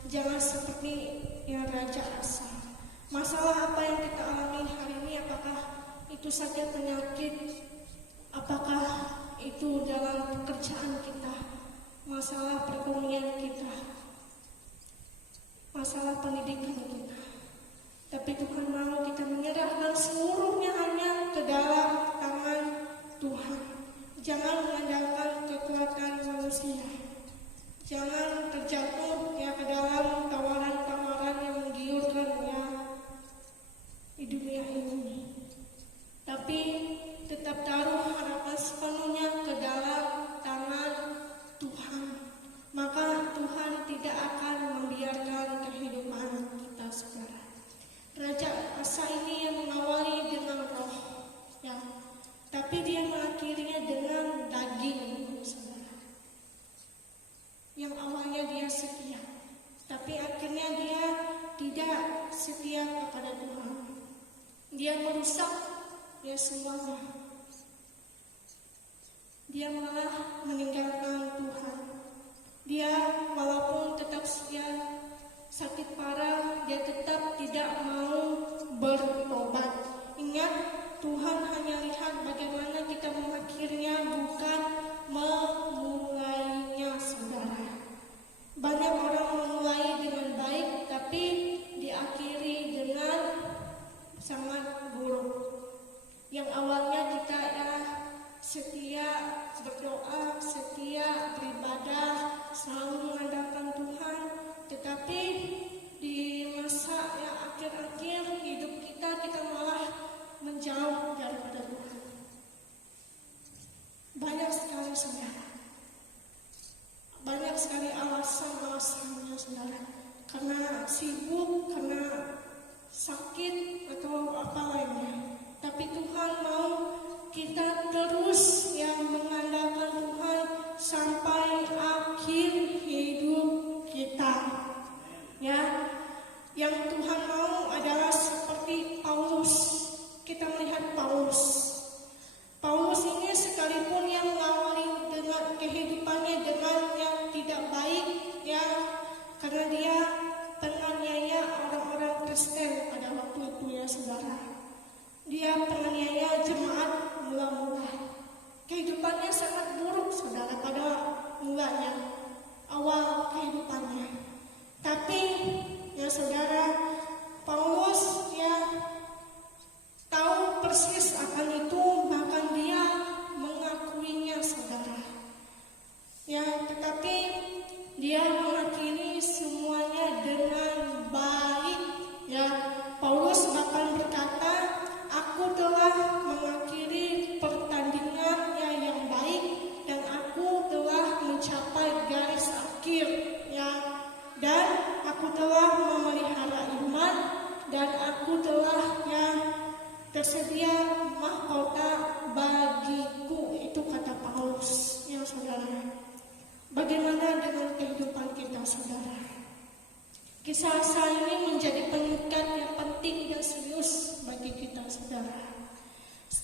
jangan seperti yang Raja Asa. Masalah apa yang kita alami hari ini, apakah itu sakit penyakit, apakah itu dalam pekerjaan kita, masalah perekonomian kita, masalah pendidikan kita. Tapi Tuhan mau kita menyerahkan seluruhnya hanya ke dalam tangan Tuhan. Jangan mengandalkan kekuatan manusia. Jangan terjatuh ya ke dalam tawaran-tawaran yang menggiurkan ya di dunia ini. Tapi tetap taruh harapan sepenuhnya ke dalam tangan Tuhan. Maka Tuhan tidak akan membiarkan kehidupan kita sekarang. Raja Asa ini yang mengawali dengan roh, ya, tapi dia mengakhirinya dengan daging, saudara. Yang awalnya dia setia, tapi akhirnya dia tidak setia kepada Tuhan. Dia merusak ya semuanya. Dia malah meninggalkan Tuhan. Dia walaupun tetap setia, sakit parah, dia tetap tidak mau bertobat. Ingat, Tuhan hanya lihat bagaimana kita mengakhirinya, bukan memulainya, saudara. Banyak orang memulai dengan baik, tapi diakhiri dengan sangat buruk. Yang awalnya kita ya setia berdoa, setia beribadah, selalu mengandalkan Tuhan, tetapi di masa yang akhir-akhir hidup kita malah menjauh daripada Tuhan. Banyak sekali saudara, banyak sekali alasan-alasannya saudara, karena sibuk, karena sakit atau apa lainnya. Tapi Tuhan mau kita terus yang mengandalkan Tuhan sampai akhir hidup kita. Ya, yang Tuhan mau adalah seperti Paulus. Kita melihat Paulus. Paulus ini sekalipun yang mengawali dengan kehidupannya dengan yang tidak baik, ya, karena dia penganiaya orang-orang Kristen pada waktu itu ya saudara. Dia penganiaya jemaat mula-mula. Kehidupannya sangat buruk saudara pada mulanya, awal kehidupannya. Tapi ya saudara, Paulus ya tahu persis akan itu, bahkan dia mengakuinya saudara. Ya, tetapi dia mengakhiri semuanya dengan baik. Ya, Paulus bahkan berkata, aku telah mengakhiri pertandingannya yang baik dan aku telah mencapai garis akhir, ya, dan aku telah memelihara iman dan aku telah ya tersedia mahkota bagiku. Itu kata Paulus ya saudara. Bagaimana dengan kehidupan kita saudara? Kisah Asa ini menjadi pengingat yang penting dan serius bagi kita saudara.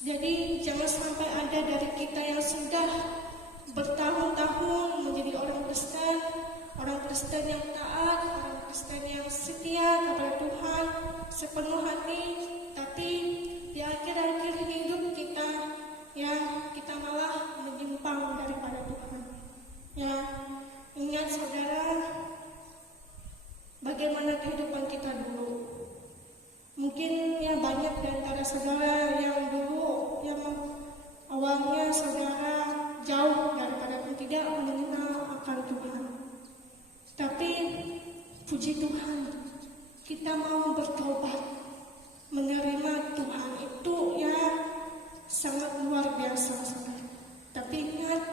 Jadi jangan sampai ada dari kita yang sudah bertahun-tahun menjadi orang Kristen yang taat, orang Kristen yang setia kepada Tuhan sepenuh hati, tapi di akhir-akhir hidup kita ya kita malah menyimpang daripada Tuhan. Ya, ingat saudara, bagaimana kehidupan kita dulu. Mungkin ya banyak di antara saudara yang dulu yang awalnya saudara jauh daripada Tuhan, tidak mengenal akan Tuhan. Tapi puji Tuhan, kita mau bertobat, menerima Tuhan itu ya sangat luar biasa saudara. Tapi ingat,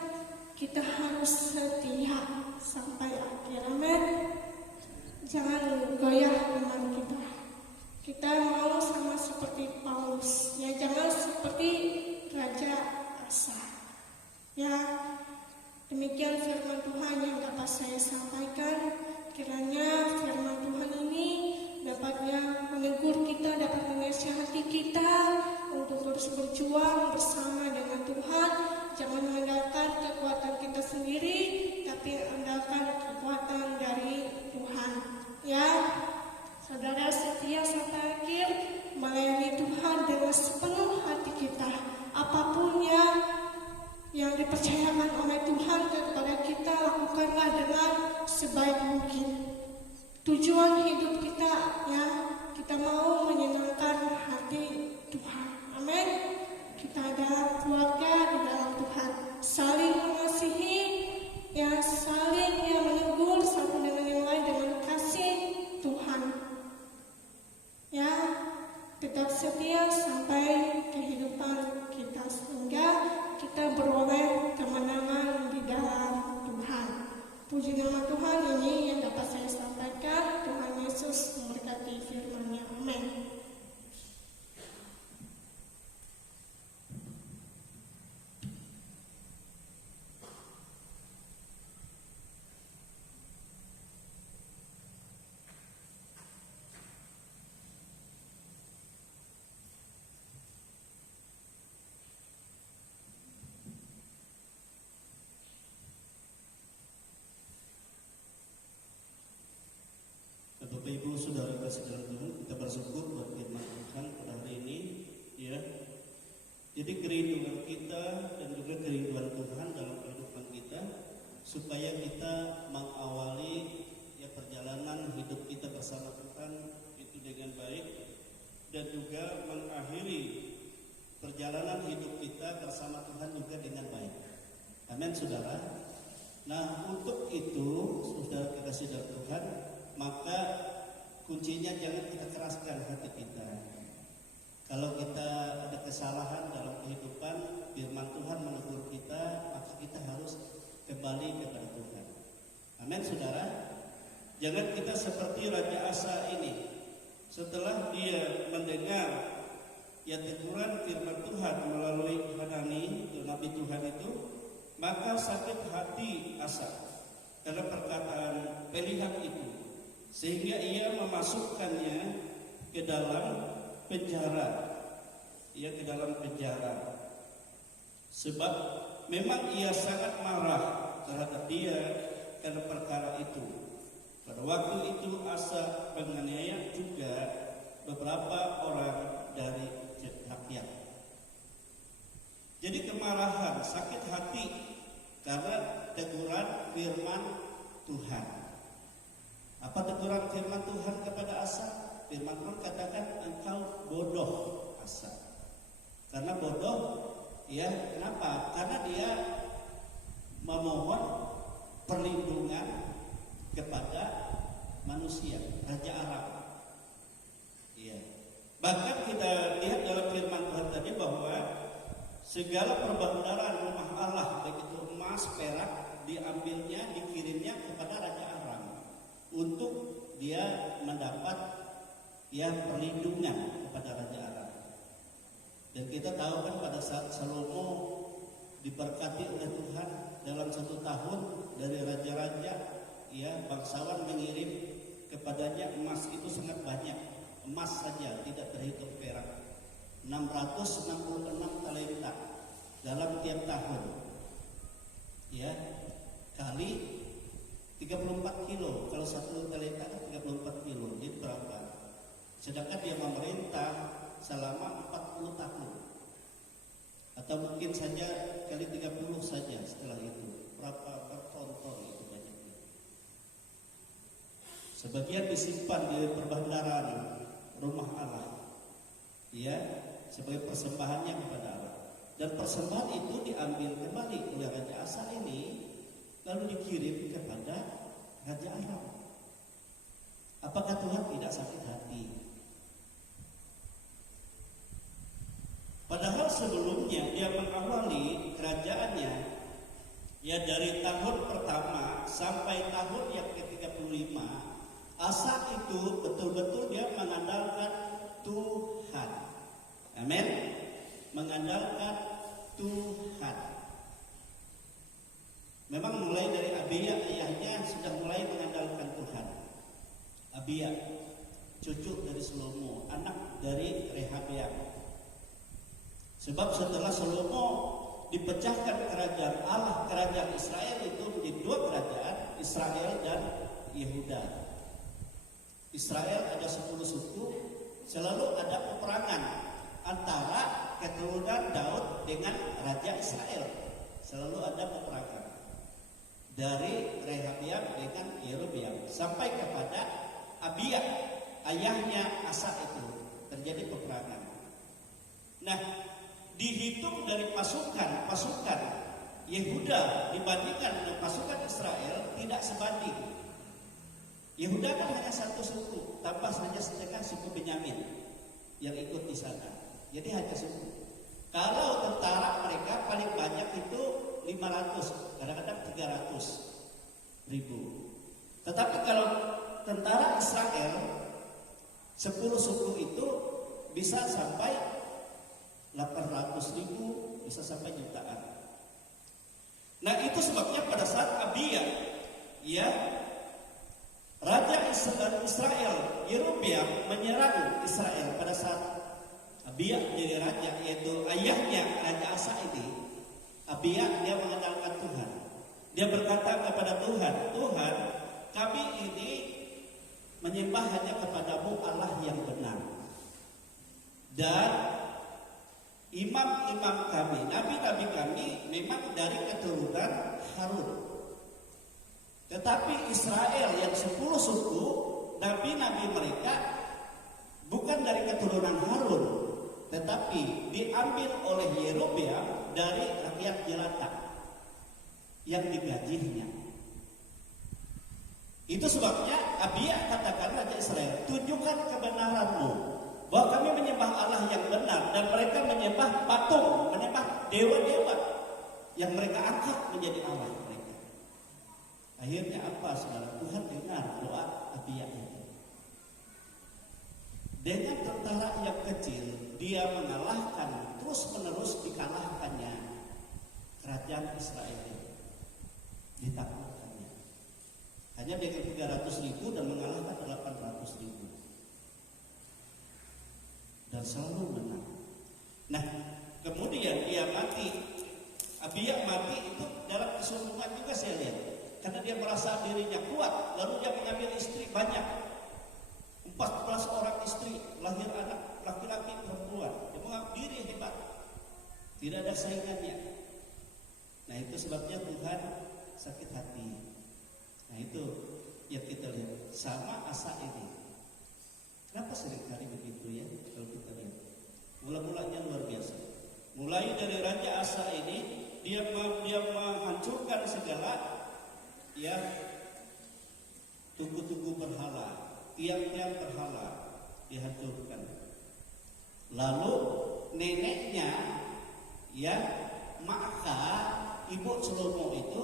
kita harus setia sampai akhir. Amin. Jangan goyah iman kita. Kita mau sama seperti Paulus, ya jangan seperti Raja Asa. Ya, demikian firman Tuhan yang dapat saya sampaikan. Kiranya firman Tuhan ini dapatnya menegur kita, dapat menasihati kita untuk terus berjuang bersama dengan Tuhan. Jangan mengandalkan kekuatan kita sendiri, tapi andalkan kekuatan dari Tuhan. tujuan hidup kita, ya. Kita mau menyenangkan hati Tuhan. Amin. Kita ada keluarga di dalam Tuhan, saling mengasihi, ya, saling ya menegur satu dengan yang lain dengan kasih Tuhan. Ya, tetap setia sampai kehidupan kita sehingga kita beroleh kemenangan di dalam Tuhan. Puji nama Tuhan, ini yang dapat saya sampaikan. Tuhan Yesus memberkati firman-Nya. Amin. Bapak Ibu Saudara kasih dalam Tuhan, kita bersyukur buat firman Tuhan pada hari ini, ya. Jadi kerinduan kita dan juga kerinduan Tuhan dalam kehidupan kita, supaya kita mengawali ya perjalanan hidup kita bersama Tuhan itu dengan baik, dan juga mengakhiri perjalanan hidup kita bersama Tuhan juga dengan baik. Amin, saudara. Nah, untuk itu, saudara kekasih dalam Tuhan, maka kuncinya jangan kita keraskan hati kita. Kalau kita ada kesalahan dalam kehidupan, firman Tuhan menegur kita, maka kita harus kembali kepada Tuhan. Amin, saudara. Jangan kita seperti Raja Asa ini. Setelah dia mendengar ya teguran firman Tuhan melalui Hanani, Nabi Tuhan itu, maka sakit hati Asa karena perkataan pelihat itu, sehingga ia memasukkannya ke dalam penjara. Ia ke dalam penjara. Sebab memang ia sangat marah terhadap dia karena perkara itu. Pada waktu itu Asa menganiaya juga beberapa orang dari rakyat. Jadi kemarahan, sakit hati karena teguran firman Tuhan. Apa teguran firman Tuhan kepada Asa? Firman Tuhan katakan, engkau bodoh, Asa. Karena bodoh, ya kenapa? Karena dia memohon perlindungan kepada manusia, Raja Aram. Ya. Bahkan kita lihat dalam firman Tuhan tadi bahwa segala perbendaharaan rumah Allah, baik itu emas, perak, diambilnya, dikirimnya kepada Raja Aram untuk dia mendapat ya perlindungan kepada Raja Aram. Dan kita tahu kan pada saat Salomo diberkati oleh Tuhan dalam 1 tahun dari raja-raja, ya bangsawan mengirim kepadanya emas itu sangat banyak, emas saja tidak terhitung perak, 666 talenta dalam tiap tahun, ya kali 34 kilo. Kalau satu talenta kan 34 kilo, jadi berapa? Sedangkan dia memerintah selama 40 tahun, atau mungkin saja kali 30 saja setelah itu, berapa bertonton itu banyaknya. Sebagian disimpan di perbendaharaan rumah Allah, ya, sebagai persembahannya kepada Allah. Dan persembahan itu diambil kembali oleh Raja Asa ini, lalu dikirim kepada Raja Aram. Apakah Tuhan tidak sakit hati? Padahal sebelumnya dia mengawali kerajaannya ya dari tahun pertama sampai tahun yang ke-35, Asa itu betul-betul dia mengandalkan Tuhan. Amin. Mengandalkan Tuhan. Memang mulai dari Abia ayahnya sudah mulai mengandalkan Tuhan. Abia, cucu dari Salomo, anak dari Rehabeam. Sebab setelah Salomo dipecahkan kerajaan Allah, kerajaan Israel itu menjadi dua kerajaan, Israel dan Yehuda. Israel ada 10 suku, selalu ada peperangan antara keturunan Daud dengan Raja Israel. Selalu ada peperangan dari Rehabeam dengan Yerobeam sampai kepada Abia, ayahnya Asa itu terjadi peperangan. Nah, dihitung dari pasukan Yehuda dibandingkan dengan pasukan Israel tidak sebanding. Yehuda kan hanya satu suku, tambah saja setengah suku Benyamin yang ikut di sana. Jadi hanya suku. Kalau tentara mereka paling banyak itu 500, kadang-kadang 300 ribu. Tetapi kalau tentara Israel 10 suku itu bisa sampai 800 ribu, bisa sampai jutaan. Nah itu sebabnya pada saat Abia, ya, Raja Israel Yerobeam menyerang Israel pada saat Abia menjadi raja, yaitu ayahnya Raja Asa ini. Abia dia mengandalkan Tuhan. Dia berkata kepada Tuhan, Tuhan, kami ini menyembah hanya kepadamu Allah yang benar. Dan imam-imam kami, nabi-nabi kami memang dari keturunan Harun. Tetapi Israel yang 10 suku, nabi-nabi mereka bukan dari keturunan Harun, tetapi diambil oleh Yerobeam dari rakyat jelata yang digajinya. Itu sebabnya Abia katakan Raja Israel, tunjukkan kebenaranmu bahwa kami menyembah Allah yang benar dan mereka menyembah patung, menyembah dewa-dewa yang mereka angkat menjadi Allah mereka. Akhirnya apa saudara? Tuhan dengar doa Abia itu. Dengan tentara yang kecil dia mengalahkan, terus menerus dikalahkannya kerajaan Israel itu, ditaklukkannya. Hanya dengan 300 ribu dan mengalahkan 800 ribu. Dan selalu menang. Nah, kemudian dia mati. Abia mati itu dalam kesombongan juga saya lihat. Karena dia merasa dirinya kuat, lalu dia mengambil istri banyak. 14 orang istri, lahir anak laki-laki perempuan. Dia menganggap diri hebat. Tidak ada saingannya. Nah, itu sebabnya Tuhan sakit hati. Nah, itu yang kita lihat sama Asa ini. Kenapa seringkali begitu ya? Kalau kita lihat mula-mulanya luar biasa. Mulai dari Raja Asa ini dia menghancurkan segala ya tugu-tugu berhala, tiang-tiang berhala dihancurkan. Lalu neneknya ya Maaka, ibu Salomo itu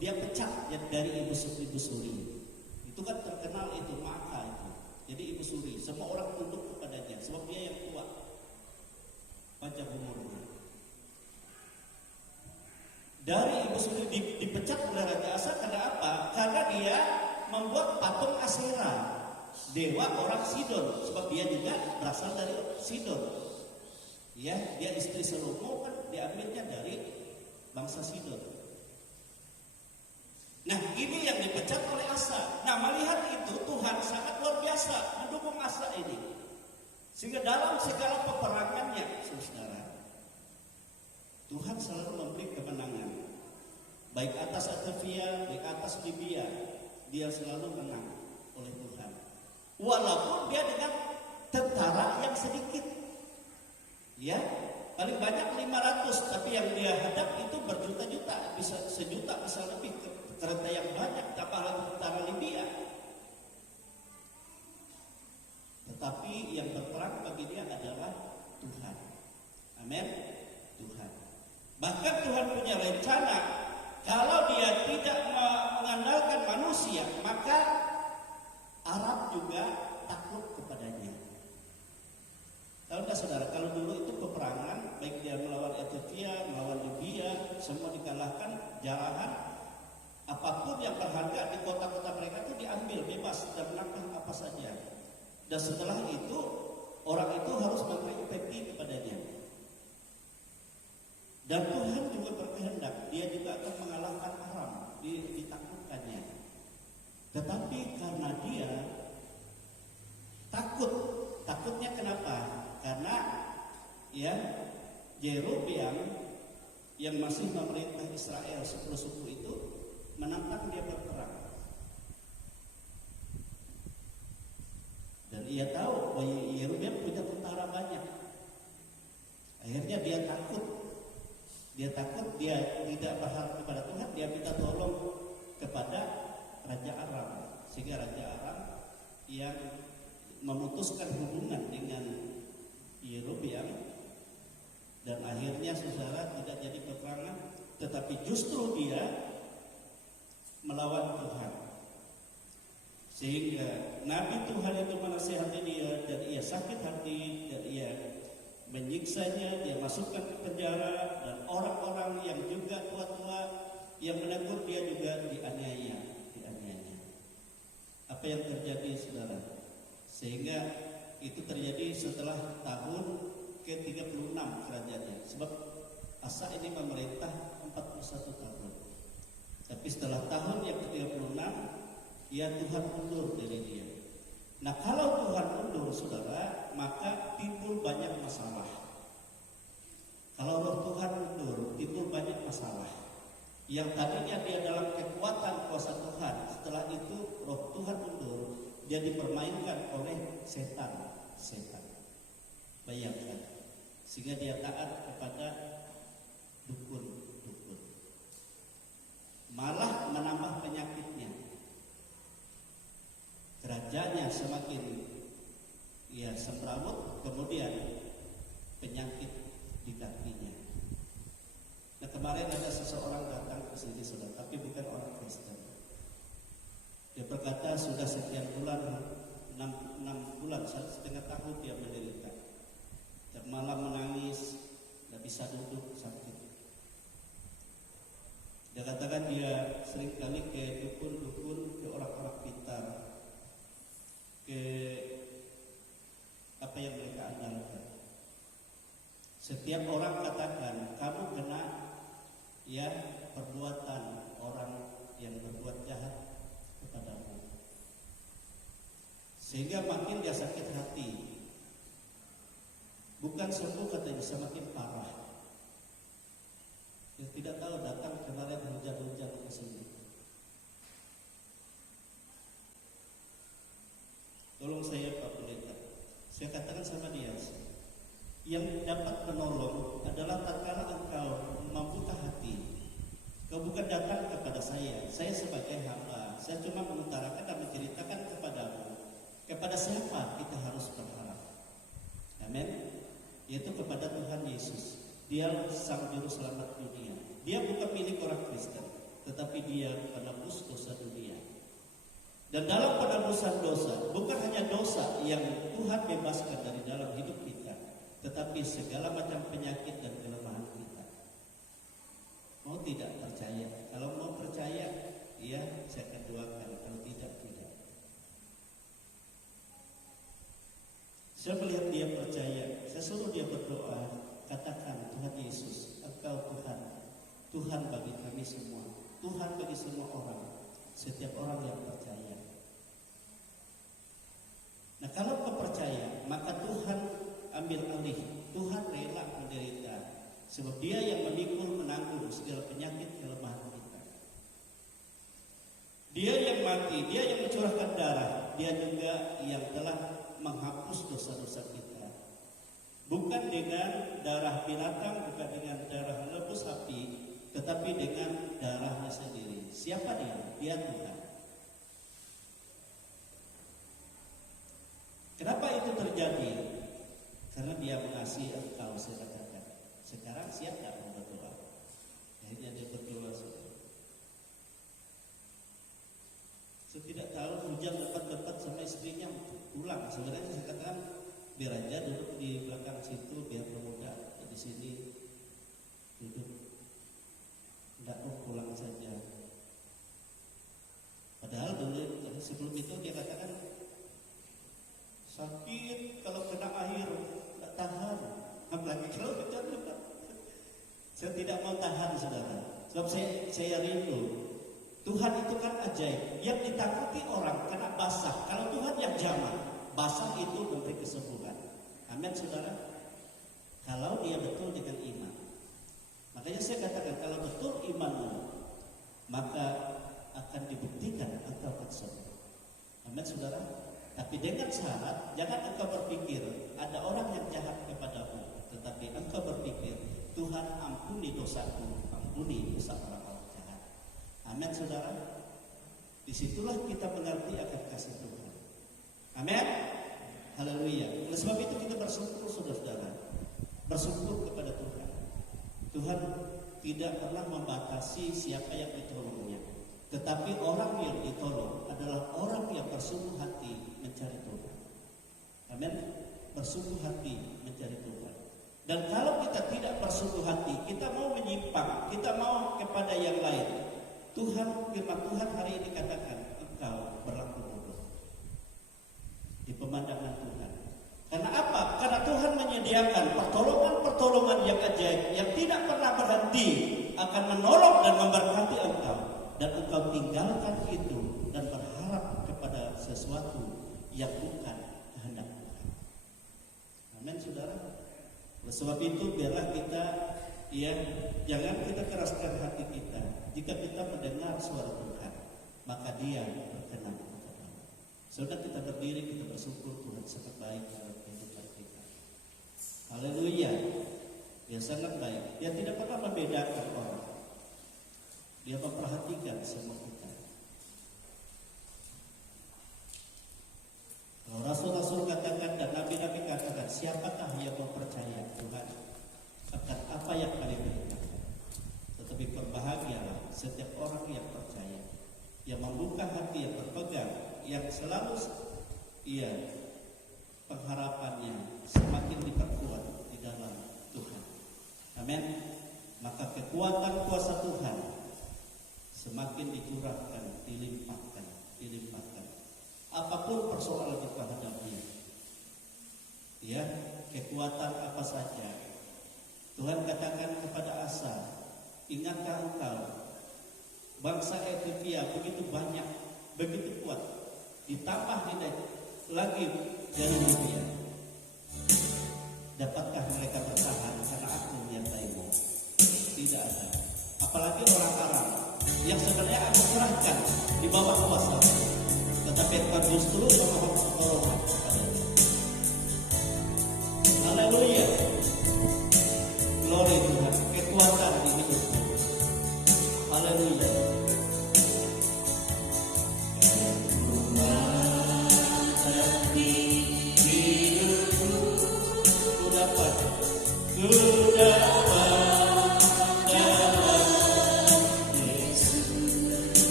dia pecat dari ibu suri. Itu kan terkenal itu Maaka itu. Jadi ibu suri, semua orang tunduk kepadanya sebab dia yang tua, panjang umurnya. Dari ibu suri dipecat oleh Raja Asa karena apa? Karena dia membuat patung Asera, dewa orang Sidon, sebab dia juga berasal dari Sidon. Ya, dia istri Salomo kan diambilnya dari bangsa Sidon. Nah, ini yang dipecat oleh Asa. Nah, melihat itu Tuhan sangat luar biasa mendukung Asa ini. Sehingga dalam segala peperangannya, saudara, Tuhan selalu memberi kemenangan. Baik atas Ethiopia, baik atas Libya, dia selalu menang oleh Tuhan. Walaupun dia dengan tentara yang sedikit. Ya, paling banyak 500, tapi yang dia hadap itu berjuta-juta, bisa sejuta, bisa lebih. Kereta yang banyak, kapal tentara Libya. Tetapi yang berperang bagi dia adalah Tuhan. Amin. Tuhan. Bahkan Tuhan punya rencana, kalau dia tidak mengandalkan manusia, maka Arab juga takut kepadanya. Tahu nggak saudara, kalau dulu itu peperangan, baik dia melawan Ethiopia, melawan Libya, semua dikalahkan, jarahan. Apapun yang berharga di kota-kota mereka itu diambil bebas dan menangkap apa saja. Dan setelah itu orang itu harus memberi upeti kepadanya. Dan Tuhan juga berkehendak dia juga akan mengalahkan Aram, ditaklukkannya. Tetapi karena dia takutnya kenapa? Karena ya Yerobeam yang masih memerintah Israel 10 suku itu menantang dia berperang. dia tahu bahwa Yerobeam punya tentara banyak. Akhirnya dia takut, dia tidak berharap kepada Tuhan, dia minta tolong kepada Raja Aram, sehingga Raja Aram yang memutuskan hubungan dengan Yerobeam, dan akhirnya saudara tidak jadi peperangan, tetapi justru dia melawan Tuhan. Sehingga Nabi Tuhan itu menasihati dia, dan ia sakit hati, dan ia menyiksanya, dia masukkan ke penjara, dan orang-orang yang juga tua-tua yang menegur dia juga dianiaya. Apa yang terjadi saudara? Sehingga itu terjadi setelah tahun ke-36 kerajaannya. Sebab Asa ini memerintah 41 tahun. Tapi setelah tahun yang ke-36, ya Tuhan undur dari dia. Nah, kalau Tuhan undur saudara, maka timbul banyak masalah. Kalau roh Tuhan undur, timbul banyak masalah. Yang tadinya dia dalam kekuatan kuasa Tuhan, setelah itu roh Tuhan mundur, dia dipermainkan oleh setan. Bayangkan, sehingga dia taat kepada dukun, malah menambah penyakitnya. Kerajaannya semakin semrawut, kemudian penyakit di kakinya. Nah, kemarin ada seseorang datang ke sini saudara, tapi bukan orang Kristen. Dia berkata sudah sekian bulan, 6 bulan, 1,5 tahun dia menderita. Dan malam menangis, tidak bisa duduk, sakit. Dia katakan dia sering kali ke dukun-dukun, ke orang-orang pintar, ke apa yang mereka andalkan. Setiap orang katakan kamu kena perbuatan orang yang berbuat jahat kepadamu, sehingga makin dia sakit hati. Bukan sembuh katanya, semakin parah. Dia tidak tahu, datang kemarin hujan-hujan ke sini. Tolong saya Pak Pendeta, saya katakan sama dia, yang dapat menolong adalah tatkala engkau membuka hati. Kau bukan datang kepada saya sebagai hamba, saya cuma mengutarakan dan menceritakan kepadamu kepada siapa kita harus berharap. Amin. Yaitu kepada Tuhan Yesus. Dia sang juru selamat dunia. Dia bukan milik orang Kristen, tetapi dia penebus dosa dunia. Dan dalam penebusan dosa, bukan hanya dosa yang Tuhan bebaskan dari dalam hidup kita, tetapi segala macam penyakit dan kelemahan kita. Mau tidak percaya? Kalau mau percaya, ya saya akan doakan. Kalau tidak, tidak. Saya melihat dia percaya. Saya suruh dia berdoa. Katakan, Tuhan Yesus, Engkau Tuhan bagi kami semua, Tuhan bagi semua orang, setiap orang yang percaya. Nah, kalau kau percaya, maka Tuhan ambil alih. Tuhan rela menderita, sebab Dia yang memikul menanggung segala penyakit kelemahan kita. Dia yang mati, Dia yang mencurahkan darah, Dia juga yang telah menghapus dosa-dosa kita. Bukan dengan darah binatang, bukan dengan darah lembu sapi, tetapi dengan darahnya sendiri. Siapa dia? Dia Tuhan. Kenapa itu terjadi? Karena dia mengasihi engkau, saya katakan. Sekarang siap tak mau berdoa? Akhirnya dia berdoa. Saya tidak tahu, hujan lebat-lebat sama istrinya pulang. Sebenarnya saya katakan biar aja duduk di belakang situ, biar bermuda. Di sini duduk, tidak mau pulang saja. Padahal dulu sebelum itu dia katakan sakit kalau kena air tidak tahan, apalagi kalau hujan lebat. Saya tidak mau tahan saudara, sebab saya rindu. Tuhan itu kan ajaib. Yang ditakuti orang kena basah. Kalau Tuhan yang jamah, basah itu memberi kesembuhan. Amin saudara. Kalau dia betul dengan iman. Makanya saya katakan, kalau betul imanmu, maka akan dibuktikan engkau akan sembuh. Amin saudara. Tapi dengan syarat, jangan engkau berpikir ada orang yang jahat kepadamu, tetapi engkau berpikir, Tuhan ampuni dosaku, ampuni dosa orang-orang jahat. Amin, saudara. Disitulah kita mengerti akan kasih Tuhan. Amin. Haleluya. Oleh sebab itu kita bersyukur, saudara-saudara. Bersyukur kepada Tuhan. Tuhan tidak pernah membatasi siapa yang ditolongnya. Tetapi orang yang ditolong adalah orang yang bersungguh hati mencari Tuhan. Amin. Bersungguh hati mencari Tuhan. Dan kalau kita tidak bersungguh hati, kita mau menyimpang, kita mau kepada yang lain, Tuhan, firman Tuhan hari ini katakan, engkau berlaku bodoh di pemandangan Tuhan. Karena apa? Karena Tuhan menyediakan pertolongan-pertolongan yang ajaib, yang tidak pernah berhenti, akan menolong dan memberkati engkau. Dan engkau tinggalkan itu dan berharap kepada sesuatu yang bukan kehendak Tuhan. Amin, saudara. Oleh sebab itu biarlah kita, jangan kita keraskan hati kita. Jika kita mendengar suara Tuhan, maka Dia berkenan kepada kita. Saudara, kita berdiri, kita bersyukur Tuhan sangat baik dalam kehidupan kita. Haleluya. Dia sangat baik. Dia tidak pernah membedakan orang. Dia memperhatikan semua kita. Kalau Rasul-Rasul katakan dan Nabi-Nabi katakan, siapakah yang mempercaya Tuhan akan apa yang kalian berikan? Tetapi berbahagialah setiap orang yang percaya, yang membuka hati, yang berpegang, yang selalu pengharapannya semakin diperkuat di dalam Tuhan. Amin. Maka kekuatan kuasa Tuhan semakin dicurahkan, dilimpahkan. Apapun persoalan yang kita hadapi, kekuatan apa saja, Tuhan katakan kepada Asa, ingatkah engkau bangsa Ethiopia begitu banyak, begitu kuat, ditambah lagi dari Libya, dapatkah mereka bertahan karena aku menyertaimu? Tidak ada. Apalagi orang Arab yang sebenarnya aku serahkan di bawah kuasa, tetapi engkau justru memohon pertolongan kepadanya. Haleluya. Glory Tuhan, kekuatan di hidupmu. Haleluya.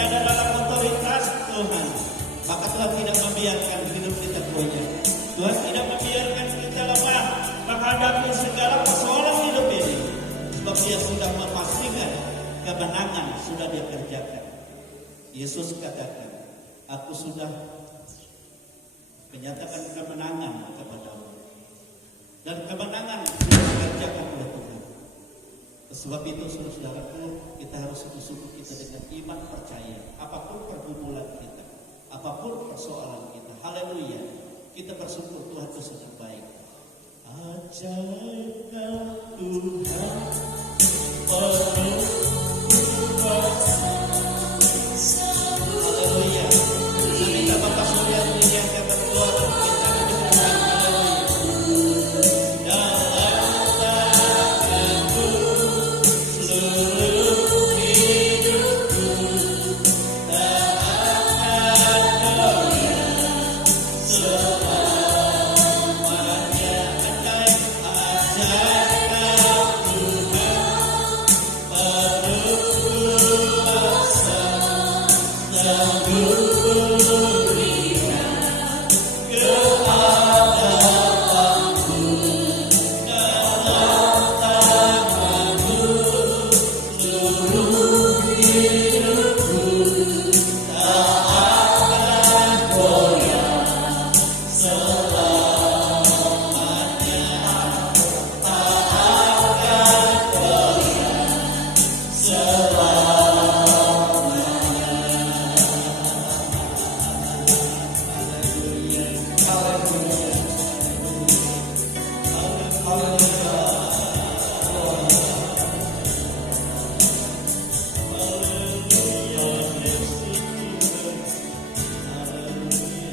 kita ada dalam otoritas Tuhan, maka Tuhan tidak membiarkan hidup kita goyah. Tuhan tidak membiarkan kita lemah menghadapi segala persoalan hidup ini, sebab Dia sudah memastikan kemenangan sudah Dia kerjakan. Yesus katakan, aku sudah menyatakan kemenangan kepadamu, dan kemenangan sudah dikerjakan oleh Tuhan. Sebab itu saudara-saudaraku, kita harus sungguh-sungguh kita dengan iman percaya, apapun pergumulan kita, apapun persoalan kita, haleluya, kita bersyukur Tuhan itu sudah baik. Ajaib Tuhan, penuh kuasa, haleluya. Kita Bapak Surya menyediakan berdoa dan kita mendengarkan, haleluya.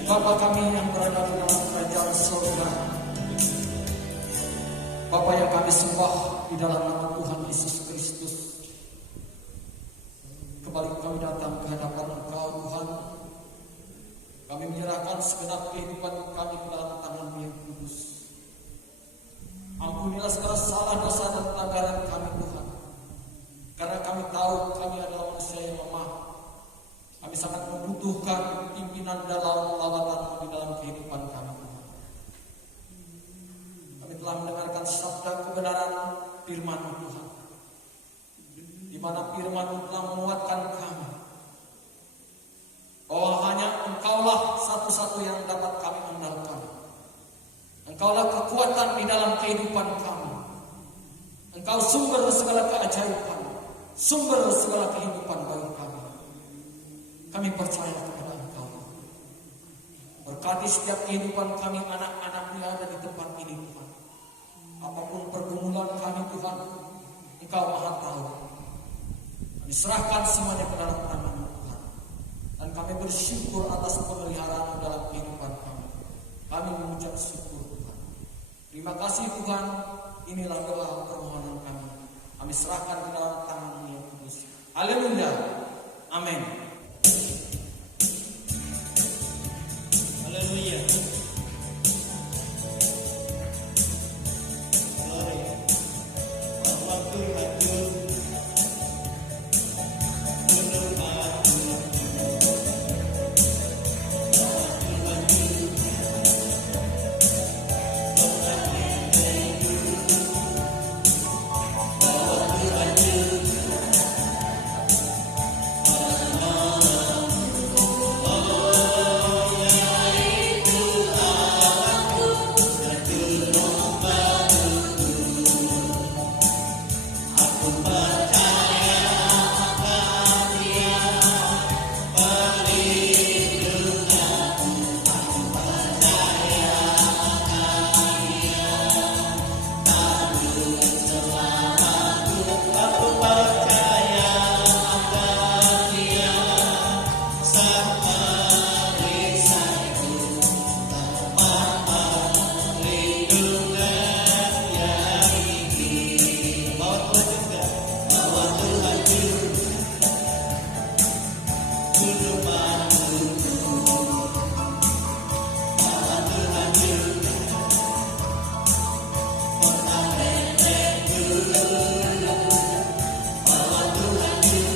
Bapa kami yang berada di dalam kerajaan surga, Bapa yang kami sembah di dalam nama Tuhan Yesus Kristus, kembali kami datang ke hadapan Engkau Tuhan. Kami menyerahkan segenap kehidupan kami ke dalam tangan-Mu yang kudus. Ampunilah segala salah, dosa dan pelanggaran kami Tuhan, karena kami tahu kami adalah manusia yang lemah. Kami sangat membutuhkan pimpinan dan lawatan di dalam kehidupan kami. Kami telah mendengarkan sabda kebenaran firman Tuhan, di mana firman telah menguatkan kami bahwa hanya Engkaulah satu-satu yang dapat kami andalkan. Engkaulah kekuatan di dalam kehidupan kami. Engkau sumber segala keajaiban, sumber segala kehidupan bagi kami. Kami percaya kepada Engkau. Berkati setiap kehidupan kami, anak-anak-Mu yang ada di tempat ini Tuhan. Apapun pergumulan kami Tuhan, Engkau Maha tahu. Kami serahkan semuanya ke dalam tangan-Mu Tuhan. Dan kami bersyukur atas pemeliharaan-Mu dalam kehidupan kami. Kami mengucap syukur Tuhan. Terima kasih Tuhan. Inilah doa permohonan kami. Kami serahkan ke dalam tangan-Mu yang kudus. Haleluya. Amin. Haleluya. Gloria. Bahwa Tuhan itu penuh hati. Bahwa Tuhan itu bahwa Tuhan itu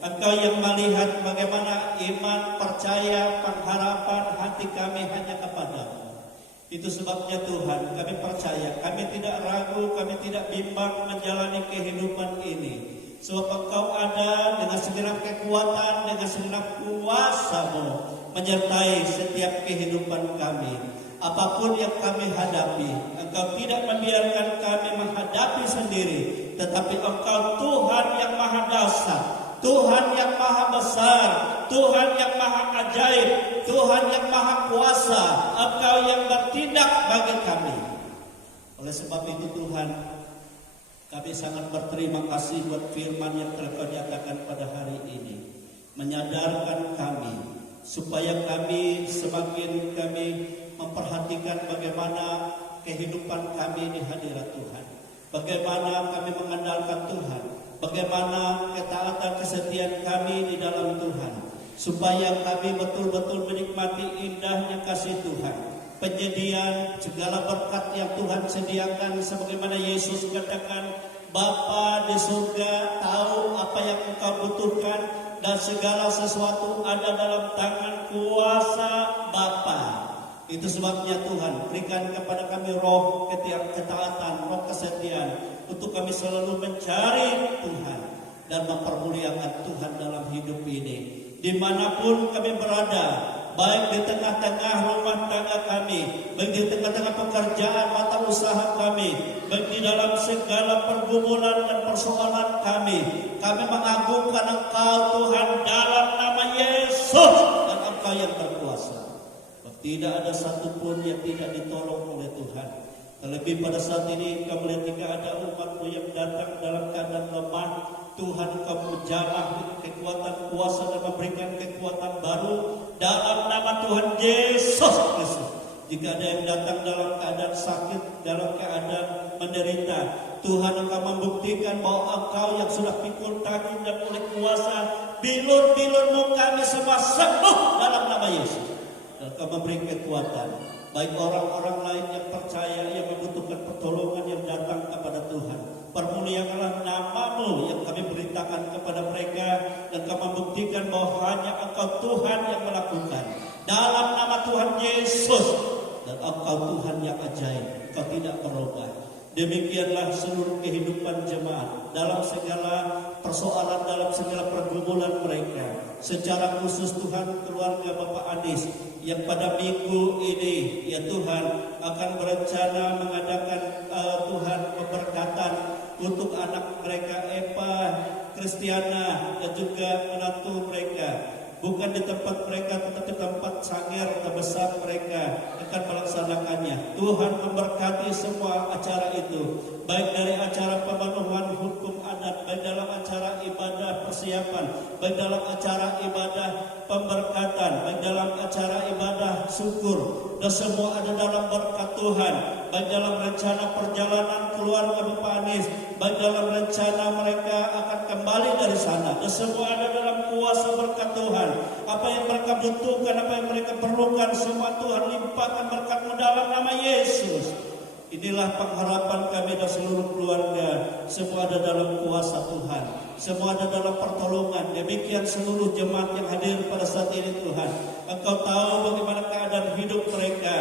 Engkau yang melihat bagaimana iman, percaya, pengharapan hati kami hanya kepadamu. Itu sebabnya Tuhan, kami percaya, kami tidak ragu, kami tidak bimbang menjalani kehidupan ini. Sebab Engkau ada dengan segenap kekuatan, dengan segenap kuasa-Mu menyertai setiap kehidupan kami. Apapun yang kami hadapi, Engkau tidak membiarkan kami menghadapi sendiri, tetapi Engkau Tuhan yang maha dahsyat, Tuhan yang maha besar, Tuhan yang maha ajaib, Tuhan yang maha kuasa. Engkau yang bertindak bagi kami. Oleh sebab itu Tuhan, kami sangat berterima kasih buat firman yang telah Kau nyatakan pada hari ini, menyadarkan kami supaya kami semakin memperhatikan bagaimana kehidupan kami di hadirat Tuhan, bagaimana kami mengandalkan Tuhan, bagaimana ketaatan kesetiaan kami di dalam Tuhan, supaya kami betul-betul menikmati indahnya kasih Tuhan, penyediaan segala berkat yang Tuhan sediakan, sebagaimana Yesus katakan, Bapa di surga tahu apa yang engkau butuhkan, dan segala sesuatu ada dalam tangan kuasa Bapa. Itu sebabnya Tuhan, berikan kepada kami roh ketaatan, roh kesetiaan, untuk kami selalu mencari Tuhan dan mempermuliakan Tuhan dalam hidup ini. Dimanapun kami berada, baik di tengah-tengah rumah tangga kami, baik di tengah-tengah pekerjaan mata usaha kami, baik di dalam segala pergumulan dan persoalan kami mengagungkan Engkau Tuhan dalam nama Yesus, dan Engkau yang berkuasa. Tidak ada satupun yang tidak ditolong oleh Tuhan. Terlebih pada saat ini Engkau melihat jika ada umat-Mu yang datang dalam keadaan lemah, Tuhan Engkau menjamah kekuatan kuasa dan memberikan kekuatan baru dalam nama Tuhan Yesus Kristus. Jika ada yang datang dalam keadaan sakit, dalam keadaan menderita, Tuhan Engkau membuktikan bahwa Engkau yang sudah pikul tangan dan oleh kuasa, bilur-bilur-Mu kami semua sembuh dalam nama Yesus. Dan Kau memberi kekuatan, baik orang-orang lain yang percaya, yang membutuhkan pertolongan yang datang kepada Tuhan. Permuliakanlah nama-Mu yang kami beritakan kepada mereka, dan Kau membuktikan bahwa hanya Engkau Tuhan yang melakukan. Dalam nama Tuhan Yesus, dan Engkau Tuhan yang ajaib, Engkau tidak berubah. Demikianlah seluruh kehidupan jemaat dalam segala persoalan dalam segala pergumulan mereka. Secara khusus Tuhan, keluarga Bapak Anies yang pada minggu ini ya Tuhan akan berencana mengadakan Tuhan pemberkatan untuk anak mereka Eva, Kristiana dan juga menantu mereka. Bukan di tempat mereka, tetapi tempat sangir terbesar mereka akan melaksanakannya. Tuhan memberkati semua acara itu, baik dari acara pemenuhan hukum adat, baik dalam acara ibadah persiapan, baik dalam acara ibadah pemberkatan, baik dalam acara ibadah syukur, dan semua ada dalam berkat Tuhan, baik dalam rencana perjalanan keluarga Bapak Anies, baik dalam rencana mereka akan kembali dari sana, dan semua ada dalam kuasa berkat Tuhan. Apa yang mereka butuhkan, apa yang mereka perlukan, semua Tuhan limpahkan berkat-Mu dalam nama Yesus. Inilah pengharapan kami dan seluruh keluarga. Semua ada dalam kuasa Tuhan, semua ada dalam pertolongan. Demikian seluruh jemaat yang hadir pada saat ini Tuhan. Engkau tahu bagaimana keadaan hidup mereka,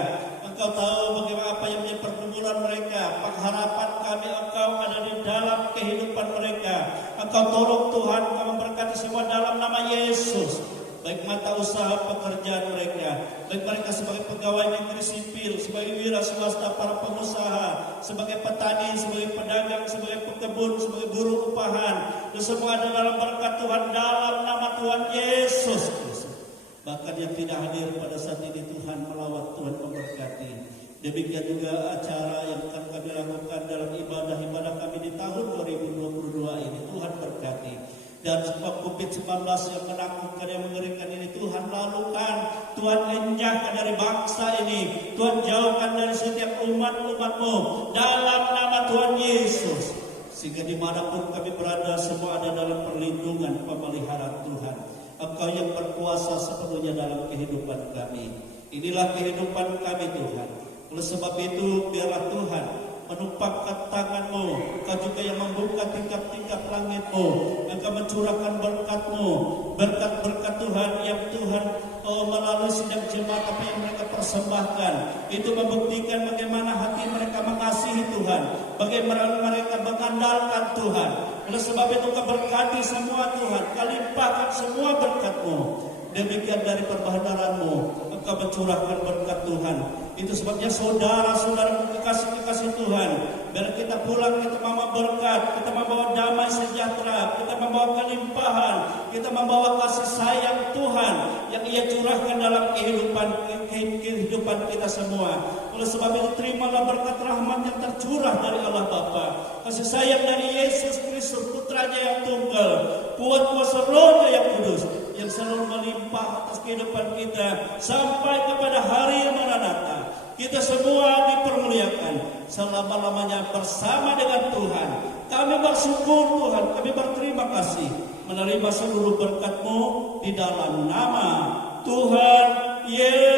Engkau tahu bagaimana apa yang menjadi pergumulan mereka. Pengharapan kami Engkau ada di dalam kehidupan mereka. Engkau tolong Tuhan, Engkau memberkati semua dalam nama Yesus. Baik mata usaha pekerjaan mereka, baik mereka sebagai pegawai negeri sipil, sebagai wira swasta, para pengusaha, sebagai petani, sebagai pedagang, sebagai pekebun, sebagai buruh upahan, dan semua ada dalam berkat Tuhan dalam nama Tuhan Yesus Kristus. Bahkan yang tidak hadir pada saat ini Tuhan melawat, Tuhan memberkati. Demikian juga acara yang akan kami lakukan dalam ibadah-ibadah kami di tahun 2022 ini, Tuhan berkati. Dan sebab COVID-19 yang menakutkan, yang mengerikan ini Tuhan lalukan, Tuhan enyahkan dari bangsa ini, Tuhan jauhkan dari setiap umat-umat-Mu dalam nama Tuhan Yesus. Sehingga dimanapun kami berada, semua ada dalam perlindungan pemeliharaan Tuhan. Engkau yang berkuasa sepenuhnya dalam kehidupan kami. Inilah kehidupan kami Tuhan. Oleh sebab itu biarlah Tuhan menumpahkan tangan-Mu, Engkau juga yang membuka tingkap-tingkap langit-Mu, Engkau mencurahkan berkat-Mu, berkat-berkat Tuhan yang Tuhan melalui sidang jemaat apa yang mereka persembahkan, itu membuktikan bagaimana hati mereka mengasihi Tuhan, bagaimana mereka mengandalkan Tuhan. Oleh sebab itu Engkau berkati semua Tuhan, Engkau limpahkan semua berkat-Mu. Demikian dari perbahagian-Mu Engkau mencurahkan berkat Tuhan. Itu sebabnya saudara-saudara kekasih-kekasih Tuhan, biar kita pulang kita membawa berkat, kita membawa damai sejahtera, kita membawa kelimpahan, kita membawa kasih sayang Tuhan yang Ia curahkan dalam kehidupan kita semua. Oleh sebab itu terimalah berkat rahmat yang tercurah dari Allah Bapa, kasih sayang dari Yesus Kristus Putranya yang tunggal, kuat kuasa Roh yang kudus yang selalu melimpah atas kehidupan kita sampai kepada hari Maranatha. Kita semua dipermuliakan selama-lamanya bersama dengan Tuhan. Kami bersyukur Tuhan, kami berterima kasih menerima seluruh berkat-Mu di dalam nama Tuhan Yesus.